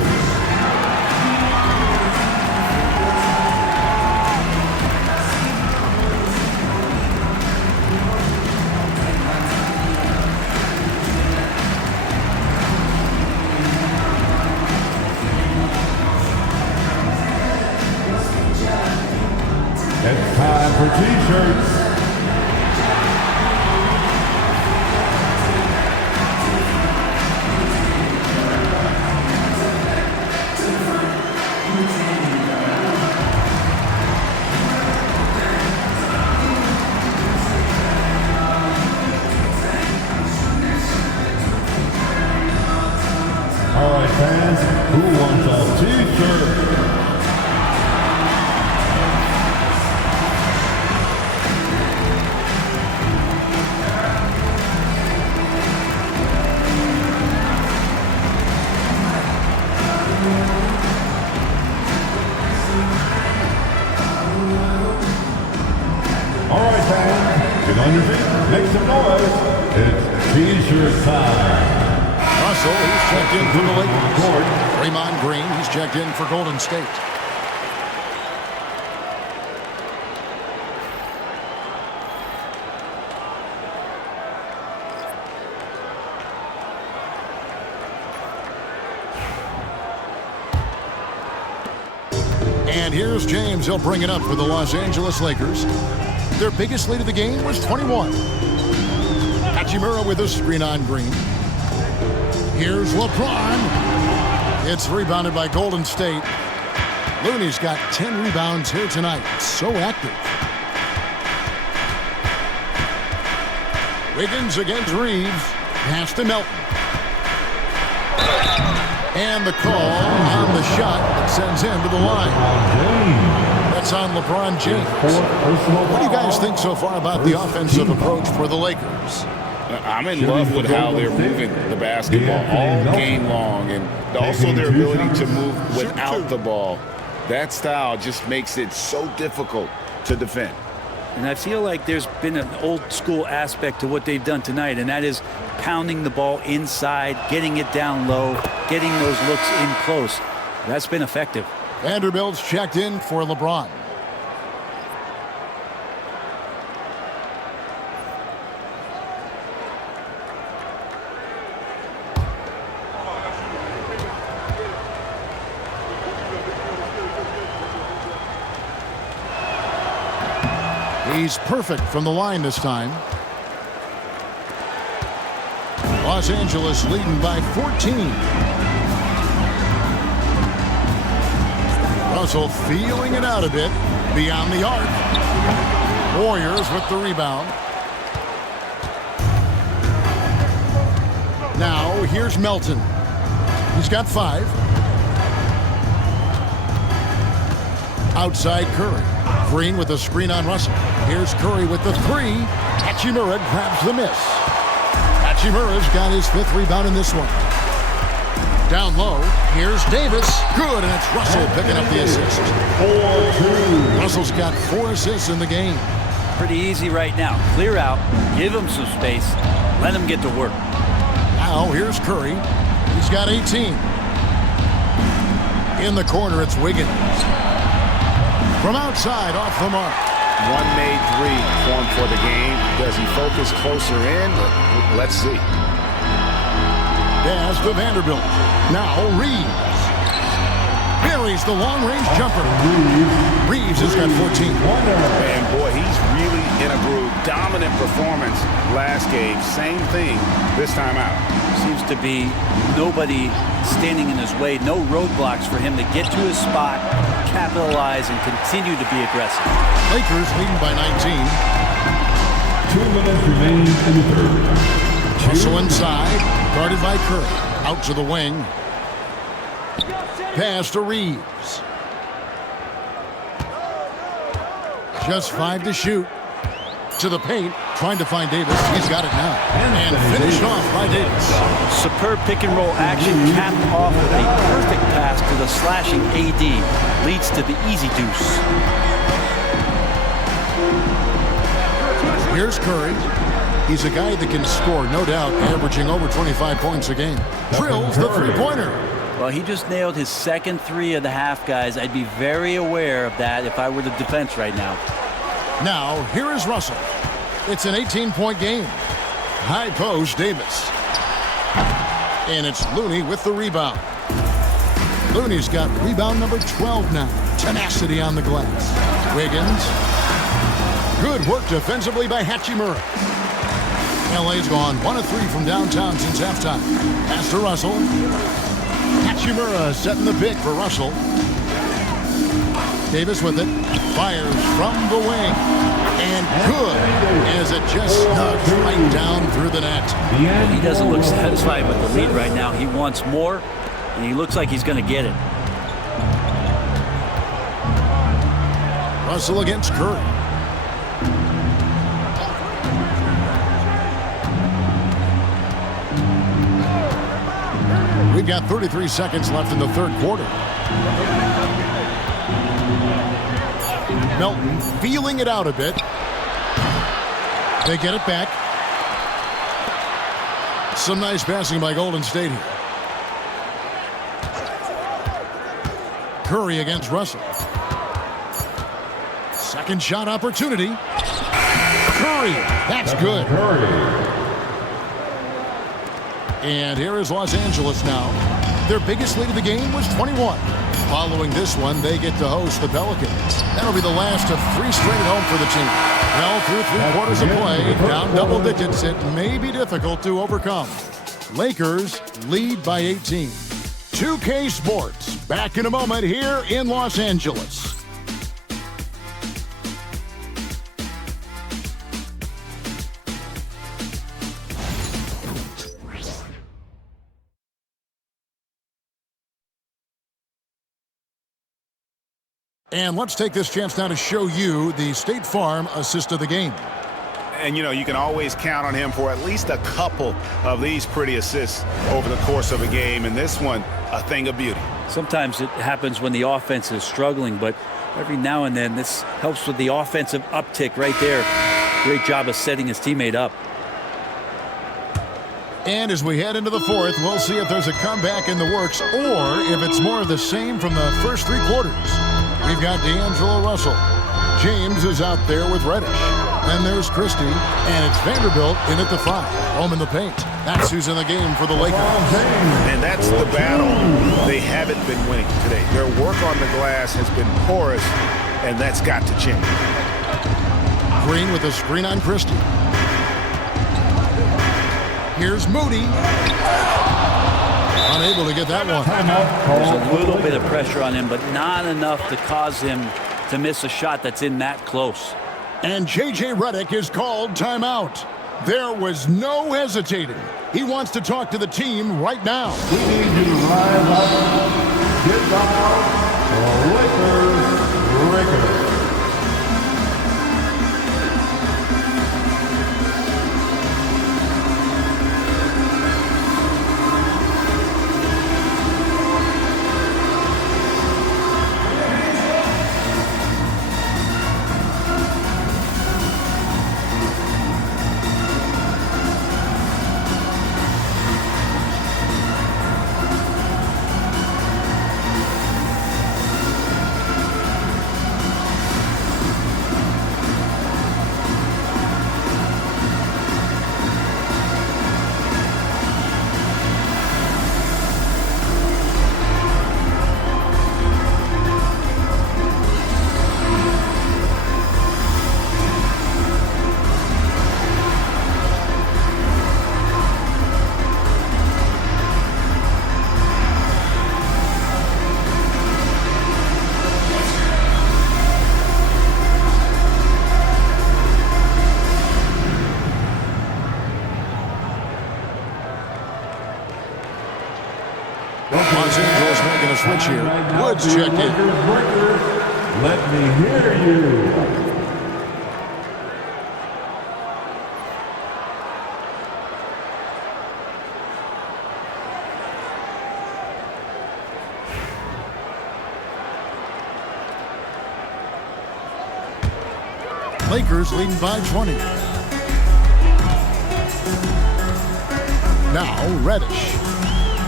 It's time for t-shirts. T-shirt. All right, fans, get on your feet, make some noise. It's T-shirt time. Russell, he's checked in for the Lakers. Draymond Green, he's checked in for Golden State. And here's James. He'll bring it up for the Los Angeles Lakers. Their biggest lead of the game was 21. Hachimura with a screen on Green. Here's LeBron. It's rebounded by Golden State. Looney's got 10 rebounds here tonight. So active. Wiggins against Reeves. Pass to Melton. And the call on the shot that sends him to the line. That's on LeBron James. What do you guys think so far about the offensive approach for the Lakers? I'm in love with how they're moving the basketball all game long, and also their ability to move without the ball. That style just makes it so difficult to defend. And I feel like there's been an old school aspect to what they've done tonight, and that is pounding the ball inside, getting it down low, getting those looks in close. That's been effective. Vanderbilt's checked in for LeBron. He's perfect from the line this time. Los Angeles leading by 14. Russell feeling it out a bit beyond the arc. Warriors with the rebound. Now here's Melton. He's got 5. Outside Curry. Green with a screen on Russell. Here's Curry with the 3. Hachimura grabs the miss. Hachimura's got his 5th rebound in this one. Down low, here's Davis. Good, and it's Russell picking up the assist. 4-2. Russell's got 4 assists in the game. Pretty easy right now. Clear out, give him some space, let him get to work. Now here's Curry. He's got 18. In the corner, it's Wiggins. From outside, off the mark. One made 3 for him for the game. Does he focus closer in? Let's see. Pass to Vanderbilt. Now Reeves. Buries the long-range jumper. Reeves has got 14. And boy, he's really in a groove. Dominant performance last game. Same thing this time out. Seems to be nobody standing in his way. No roadblocks for him to get to his spot, capitalize, and continue to be aggressive. Lakers leading by 19. 2 minutes remaining in the third. Russell inside, guarded by Curry. Out to the wing. Pass to Reeves. Just 5 to shoot. To the paint, trying to find Davis. He's got it now. And finished off by Davis. Superb pick and roll action capped off with a perfect pass to the slashing AD. Leads to the easy deuce. Here's Curry. He's a guy that can score, no doubt, averaging over 25 points a game. Drills the 3-pointer. Well, he just nailed his second 3 of the half, guys. I'd be very aware of that if I were the defense right now. Now, here is Russell. It's an 18-point game. High post, Davis. And it's Looney with the rebound. Looney's got rebound number 12 now. Tenacity on the glass. Wiggins. Good work defensively by Hachimura. LA's gone 1 of 3 from downtown since halftime. Pass to Russell. Hachimura setting the pick for Russell. Davis with it. Fires from the wing. And good as it just snugs right down through the net. He doesn't look satisfied with the lead right now. He wants more, and he looks like he's going to get it. Russell against Curry. We've got 33 seconds left in the third quarter. Melton feeling it out a bit. They get it back. Some nice passing by Golden State here. Curry against Russell. Second shot opportunity. Curry. That's good. And here is Los Angeles now. Their biggest lead of the game was 21. Following this one, they get to host the Pelicans. That'll be the last of 3 straight at home for the team. Well, through 3 quarters of play, down double digits, it may be difficult to overcome. Lakers lead by 18. 2K Sports, back in a moment here in Los Angeles. And let's take this chance now to show you the State Farm assist of the game. And, you know, you can always count on him for at least a couple of these pretty assists over the course of a game. And this one, a thing of beauty. Sometimes it happens when the offense is struggling, but every now and then this helps with the offensive uptick right there. Great job of setting his teammate up. And as we head into the fourth, we'll see if there's a comeback in the works or if it's more of the same from the first 3 quarters. We've got D'Angelo Russell. James is out there with Reddish. Then there's Christie, and it's Vanderbilt in at the 5. Home in the paint. That's who's in the game for the Lakers. And that's the battle they haven't been winning today. Their work on the glass has been porous, and that's got to change. Green with a screen on Christie. Here's Moody. Unable to get that one. There's a little bit of pressure on him, but not enough to cause him to miss a shot that's in that close. And J.J. Redick is called timeout. There was no hesitating. He wants to talk to the team right now. We need you to rise up, get down, Lakers. Los Angeles making a switch here. Woods checked in. Let me hear you. Lakers leading by 20. Now Reddish.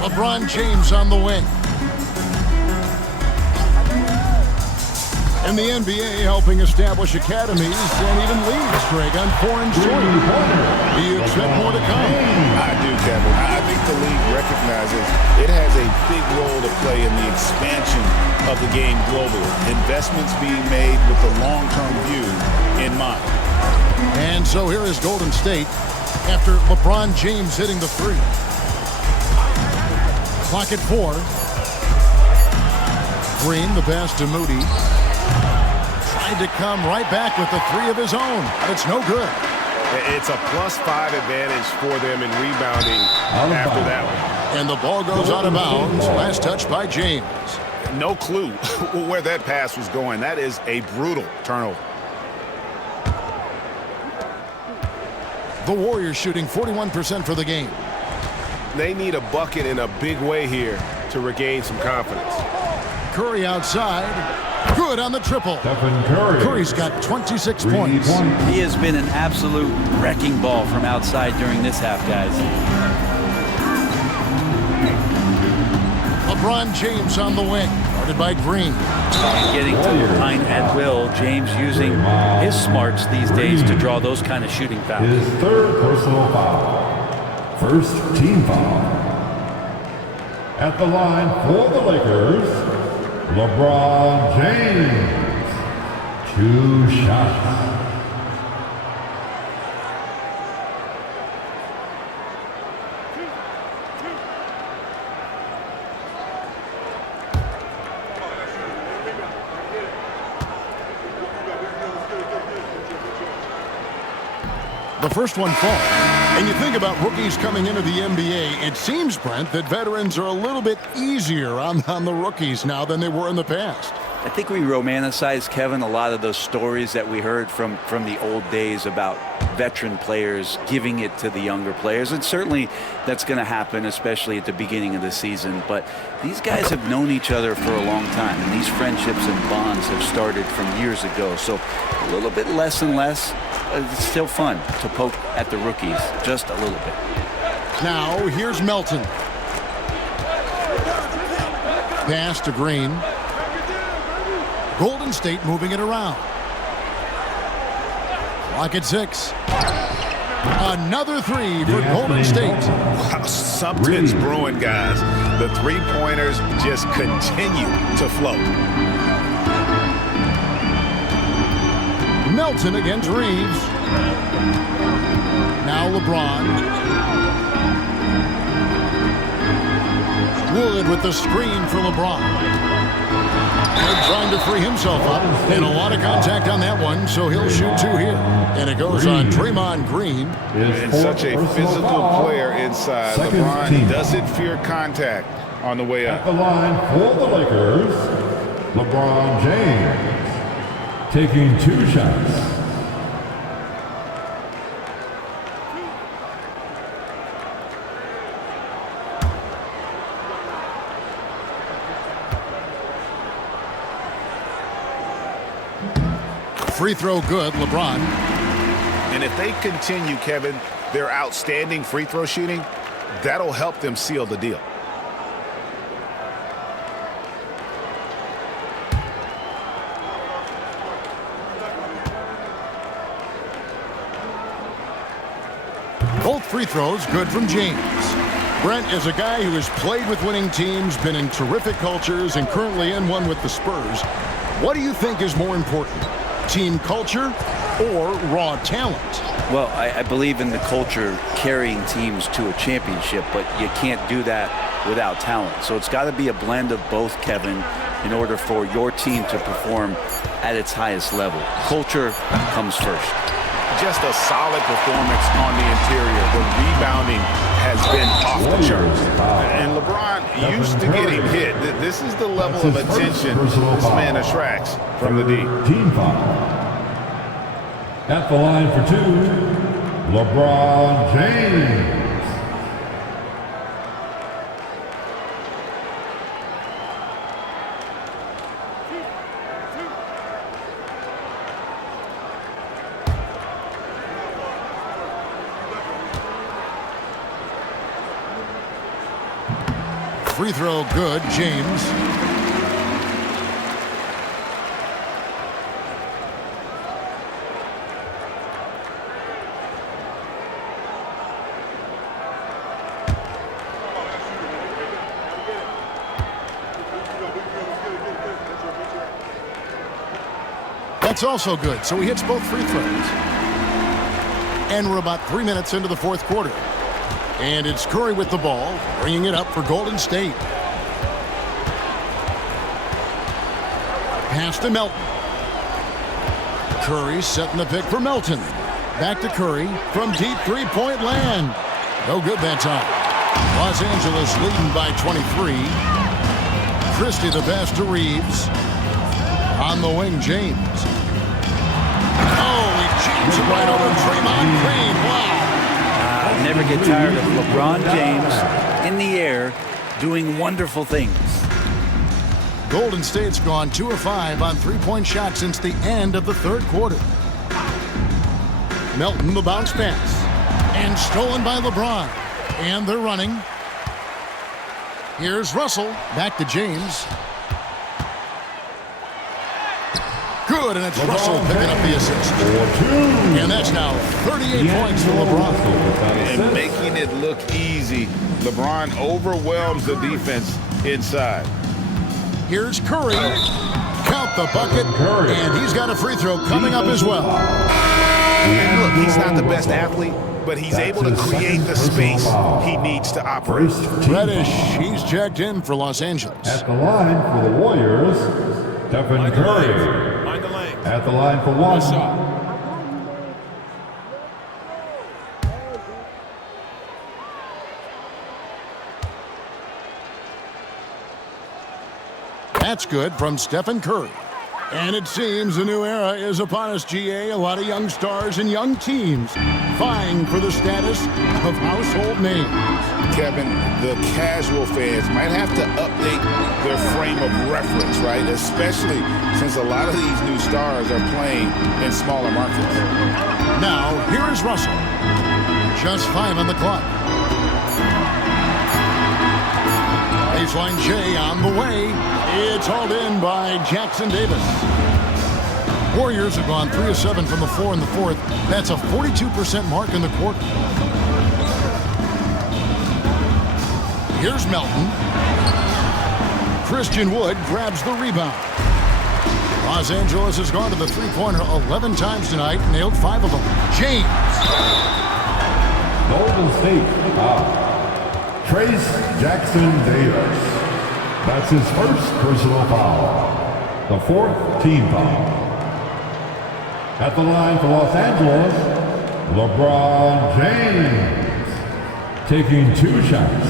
LeBron James on the wing. In the NBA, helping establish academies and even leagues, Greg, on foreign soil. Do you expect more to come? I do, Kevin. I think the league recognizes it has a big role to play in the expansion of the game globally. Investments being made with the long-term view in mind. And so here is Golden State after LeBron James hitting the 3. Clock at 4. Green, the pass to Moody. Tried to come right back with the 3 of his own, but it's no good. It's a +5 advantage for them in rebounding after that one. And the ball goes out of bounds. Last touch by James. No clue where that pass was going. That is a brutal turnover. The Warriors shooting 41% for the game. They need a bucket in a big way here to regain some confidence. Curry outside. Good on the triple. Stephen Curry. Curry's got 26 points. He has been an absolute wrecking ball from outside during this half, guys. LeBron James on the wing, guarded by Green. And getting to the line at will. James using his smarts these days to draw those kind of shooting fouls. His third personal foul. First team foul. At the line for the Lakers, LeBron James. 2 shots. The first one falls. And you think about rookies coming into the NBA, it seems, Brent, that veterans are a little bit easier on the rookies now than they were in the past. I think we romanticize, Kevin, a lot of those stories that we heard from the old days about veteran players giving it to the younger players. And certainly that's going to happen, especially at the beginning of the season. But these guys have known each other for a long time, and these friendships and bonds have started from years ago. So a little bit less and less. It's still fun to poke at the rookies, just a little bit. Now, here's Melton. Pass to Green. Golden State moving it around. Clock at 6. Another 3 for Golden State. Wow, something's brewing, guys. The three-pointers just continue to flow. Melton against Reeves. Now LeBron. Wood with the screen for LeBron. Wood trying to free himself up. And a lot of contact on that one, so he'll shoot 2 here. And it goes on Draymond Green. And such a physical player inside. LeBron doesn't fear contact on the way up. At the line for the Lakers, LeBron James. Taking 2 shots. Free throw good, LeBron. And if they continue, Kevin, their outstanding free throw shooting, that'll help them seal the deal. Both free throws good from James. Brent is a guy who has played with winning teams, been in terrific cultures, and currently in one with the Spurs. What do you think is more important, team culture or raw talent? Well, I believe in the culture carrying teams to a championship, but you can't do that without talent. So it's got to be a blend of both, Kevin, in order for your team to perform at its highest level. Culture comes first. Just a solid performance on the interior. The rebounding has been off the charts. And LeBron used to getting hit. This is the level of attention this man attracts from the D. Team foul. At the line for 2, LeBron James. Free throw good, James. That's also good, so he hits both free throws. And we're about 3 minutes into the fourth quarter. And it's Curry with the ball, bringing it up for Golden State. Pass to Melton. Curry setting the pick for Melton. Back to Curry from deep three-point land. No good that time. Los Angeles leading by 23. Christie, the pass to Reeves. On the wing, James. Oh, he jams it right over Draymond Green. Wow. Never get tired of LeBron James in the air doing wonderful things. Golden State's gone 2 of 5 on three-point shots since the end of the third quarter. Melton, the bounce pass. And stolen by LeBron. And they're running. Here's Russell. Back to James. Good, and it's Russell picking up the assist. And that's now 38 points for LeBron. And making it look easy. LeBron overwhelms the defense inside. Here's Curry. Count the bucket. And he's got a free throw coming up as well. And look, he's not the best athlete, but he's able to create the space he needs to operate. Reddish, he's checked in for Los Angeles. At the line for the Warriors, Stephen Curry. At the line for one. That's good from Stephen Curry. And it seems a new era is upon us, GA. A lot of young stars and young teams vying for the status of household names. Kevin, the casual fans might have to update their frame of reference, right? Especially since a lot of these new stars are playing in smaller markets. Now, here is Russell. Just 5 on the clock. Baseline J on the way. It's hauled in by Jackson Davis. Warriors have gone 3 of 7 from the floor in the fourth. That's a 42% mark in the quarter. Here's Melton. Christian Wood grabs the rebound. Los Angeles has gone to the three-pointer 11 times tonight, nailed 5 of them. James. Golden State. Trace Jackson Davis. That's his first personal foul. The 4th team foul. At the line for Los Angeles, LeBron James. Taking 2 shots.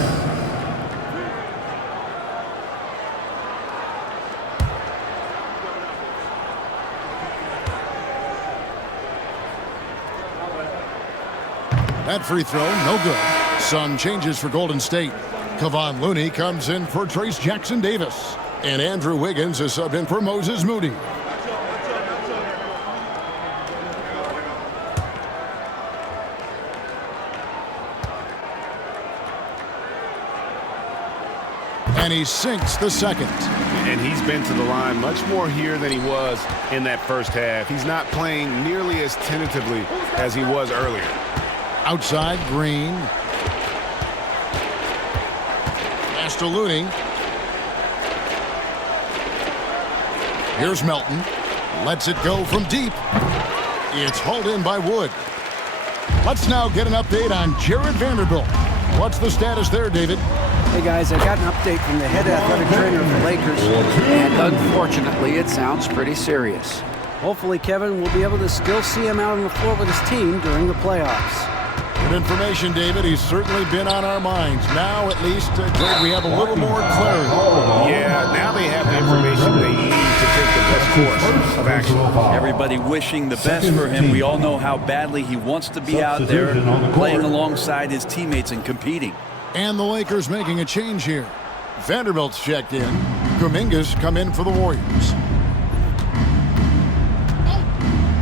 That free throw, no good. Some changes for Golden State. Kevon Looney comes in for Trace Jackson Davis. And Andrew Wiggins is subbed in for Moses Moody. And he sinks the second. And he's been to the line much more here than he was in that first half. He's not playing nearly as tentatively as he was earlier. Outside, Green. Pass to Looney. Here's Melton. Lets it go from deep. It's hauled in by Wood. Let's now get an update on Jared Vanderbilt. What's the status there, David? Hey guys, I got an update from the head athletic trainer of the Lakers, and unfortunately it sounds pretty serious. Hopefully Kevin will be able to still see him out on the floor with his team during the playoffs. Good information, David. He's certainly been on our minds. Now, at least, we have a little more clarity. Yeah, now they have the information they need to take the best course of action. Everybody wishing the best for him. We all know how badly he wants to be out there playing alongside his teammates and competing. And the Lakers making a change here. Vanderbilt's checked in. Kuminga's come in for the Warriors.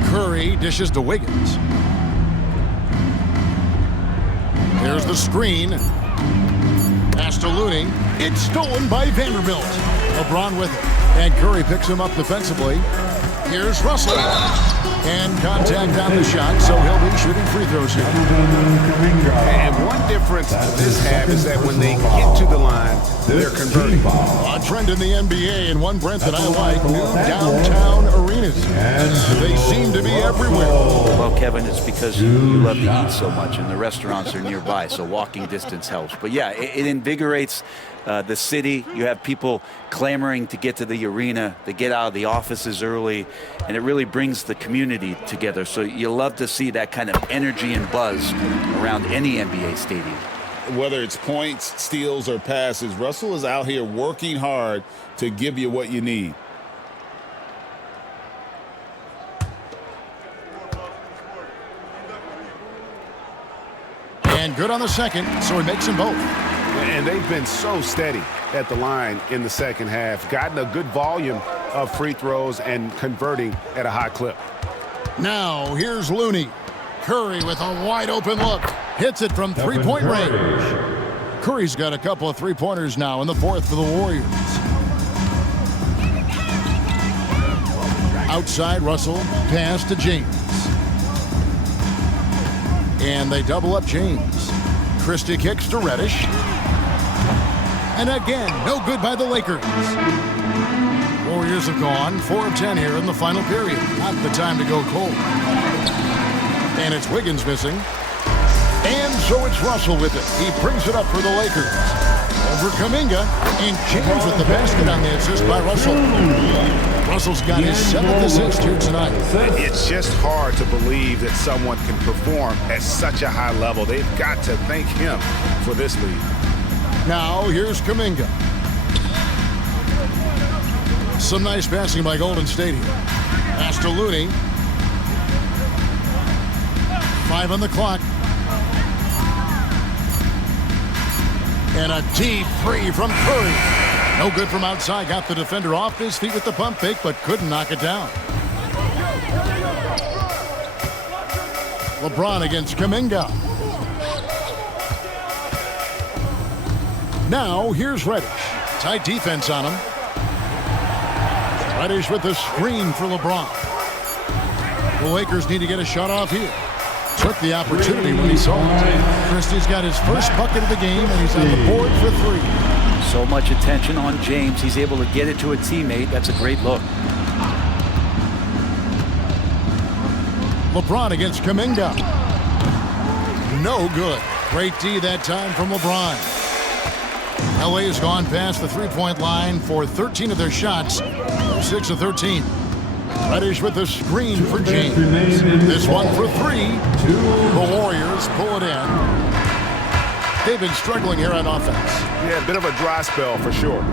Curry dishes to Wiggins. There's the screen. Pass to Looney. It's stolen by Vanderbilt. LeBron with it. And Curry picks him up defensively. Here's Russell. And contact on the shot, so he'll be shooting free throws here. And one difference this half is that when they get to the line, they're converting. A trend in the NBA, and one, Brent, that I like, new downtown arenas. They seem to be everywhere. Well, Kevin, it's because you love to eat so much, and the restaurants are nearby, so walking distance helps. But yeah, it invigorates the city. You have people clamoring to get to the arena, to get out of the offices early, and it really brings the community together. So you love to see that kind of energy and buzz around any NBA stadium. whether it's points, steals, or passes, Russell is out here working hard to give you what you need. And good on the second, so he makes them both. And they've been so steady at the line in the second half, gotten a good volume of free throws and converting at a high clip. Now, here's Looney. Curry with a wide open look. Hits it from three-point range. Curry's got a couple of three-pointers now in the fourth for the Warriors. Outside, Russell, pass to James. And they double up James. Christie kicks to Reddish. And again, no good by the Lakers. Warriors have gone 4 of 10 here in the final period. Not the time to go cold. And it's Wiggins missing. And so it's Russell with it. He brings it up for the Lakers. Over Kuminga. And James with the basket on the assist by Russell. Russell's got his 7th assist here tonight. It's just hard to believe that someone can perform at such a high level. They've got to thank him for this lead. Now, here's Kuminga. Some nice passing by Golden State here. Pass to Looney. 5 on the clock. And a deep three from Curry. No good from outside. Got the defender off his feet with the pump fake, but couldn't knock it down. LeBron against Kuminga. Now, here's Reddish. Tight defense on him. Reddish with the screen for LeBron. The Lakers need to get a shot off here. Took the opportunity when he saw it. Christie's got his first bucket of the game, and he's on the board for 3. So much attention on James. He's able to get it to a teammate. That's a great look. LeBron against Kuminga. No good. Great D that time from LeBron. LA has gone past the three-point line for 13 of their shots. 6 of 13. Reddish with the screen for James. This one for 3. The Warriors pull it in. They've been struggling here on offense. Yeah, a bit of a dry spell for sure.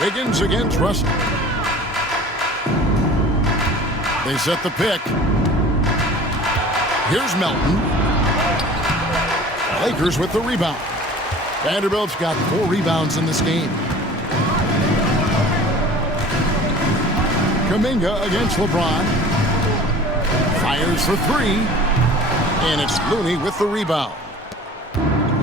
Wiggins against Russell. They set the pick. Here's Melton. Lakers with the rebound. Vanderbilt's got 4 rebounds in this game. Kuminga against LeBron. Fires for 3. And it's Looney with the rebound.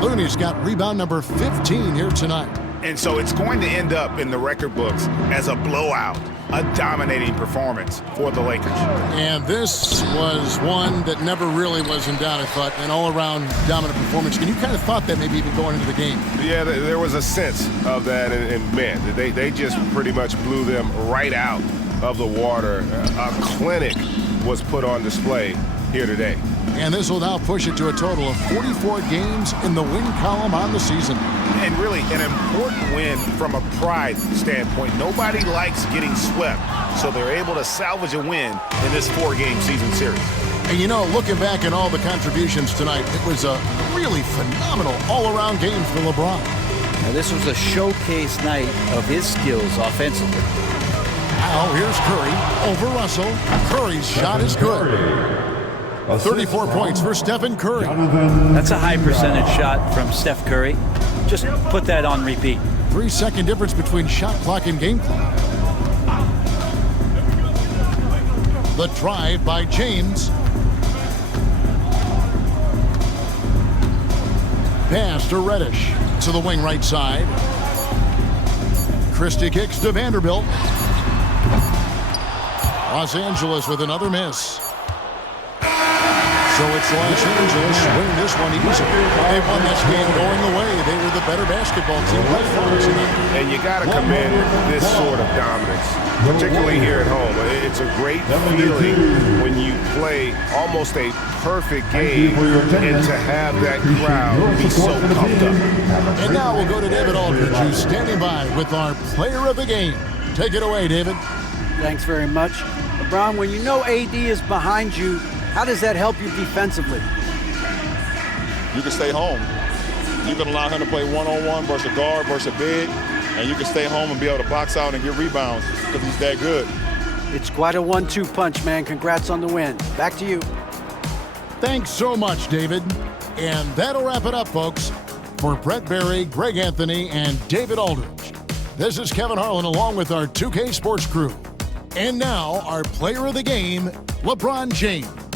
Looney's got rebound number 15 here tonight. And so it's going to end up in the record books as a blowout, a dominating performance for the Lakers. And this was one that never really was in doubt, I thought, an all-around dominant performance. And you kind of thought that maybe even going into the game. Yeah, there was a sense of that, and man, they just pretty much blew them right out of the water. A clinic was put on display here today. And this will now push it to a total of 44 games in the win column on the season. And really an important win from a pride standpoint. Nobody likes getting swept, so they're able to salvage a win in this 4-game season series. And you know, looking back at all the contributions tonight, it was a really phenomenal all-around game for LeBron. Now, this was a showcase night of his skills offensively. Now here's Curry over Russell. Curry's shot is good. 34 points for Stephen Curry. That's a high percentage shot from Steph Curry. Just put that on repeat. 3-second difference between shot clock and game clock. The drive by James. Pass to Reddish to the wing right side. Christie kicks to Vanderbilt. Los Angeles with another miss. So it's Los Angeles winning this one easily. They won this game going away. They were the better basketball team by far tonight. And you got to commend this sort of dominance, particularly here at home. It's a great feeling when you play almost a perfect game and to have that crowd be so pumped up. And now we'll go to David Aldridge, who's standing by with our player of the game. Take it away, David. Thanks very much. LeBron, when you know AD is behind you, how does that help you defensively? you can stay home. You can allow him to play one-on-one versus a guard versus a big, and you can stay home and be able to box out and get rebounds because he's that good. It's quite a 1-2 punch, man. Congrats on the win. Back to you. Thanks so much, David. And that'll wrap it up, folks. For Brett Berry, Greg Anthony, and David Aldridge, this is Kevin Harlan along with our 2K Sports crew. And now, our player of the game, LeBron James.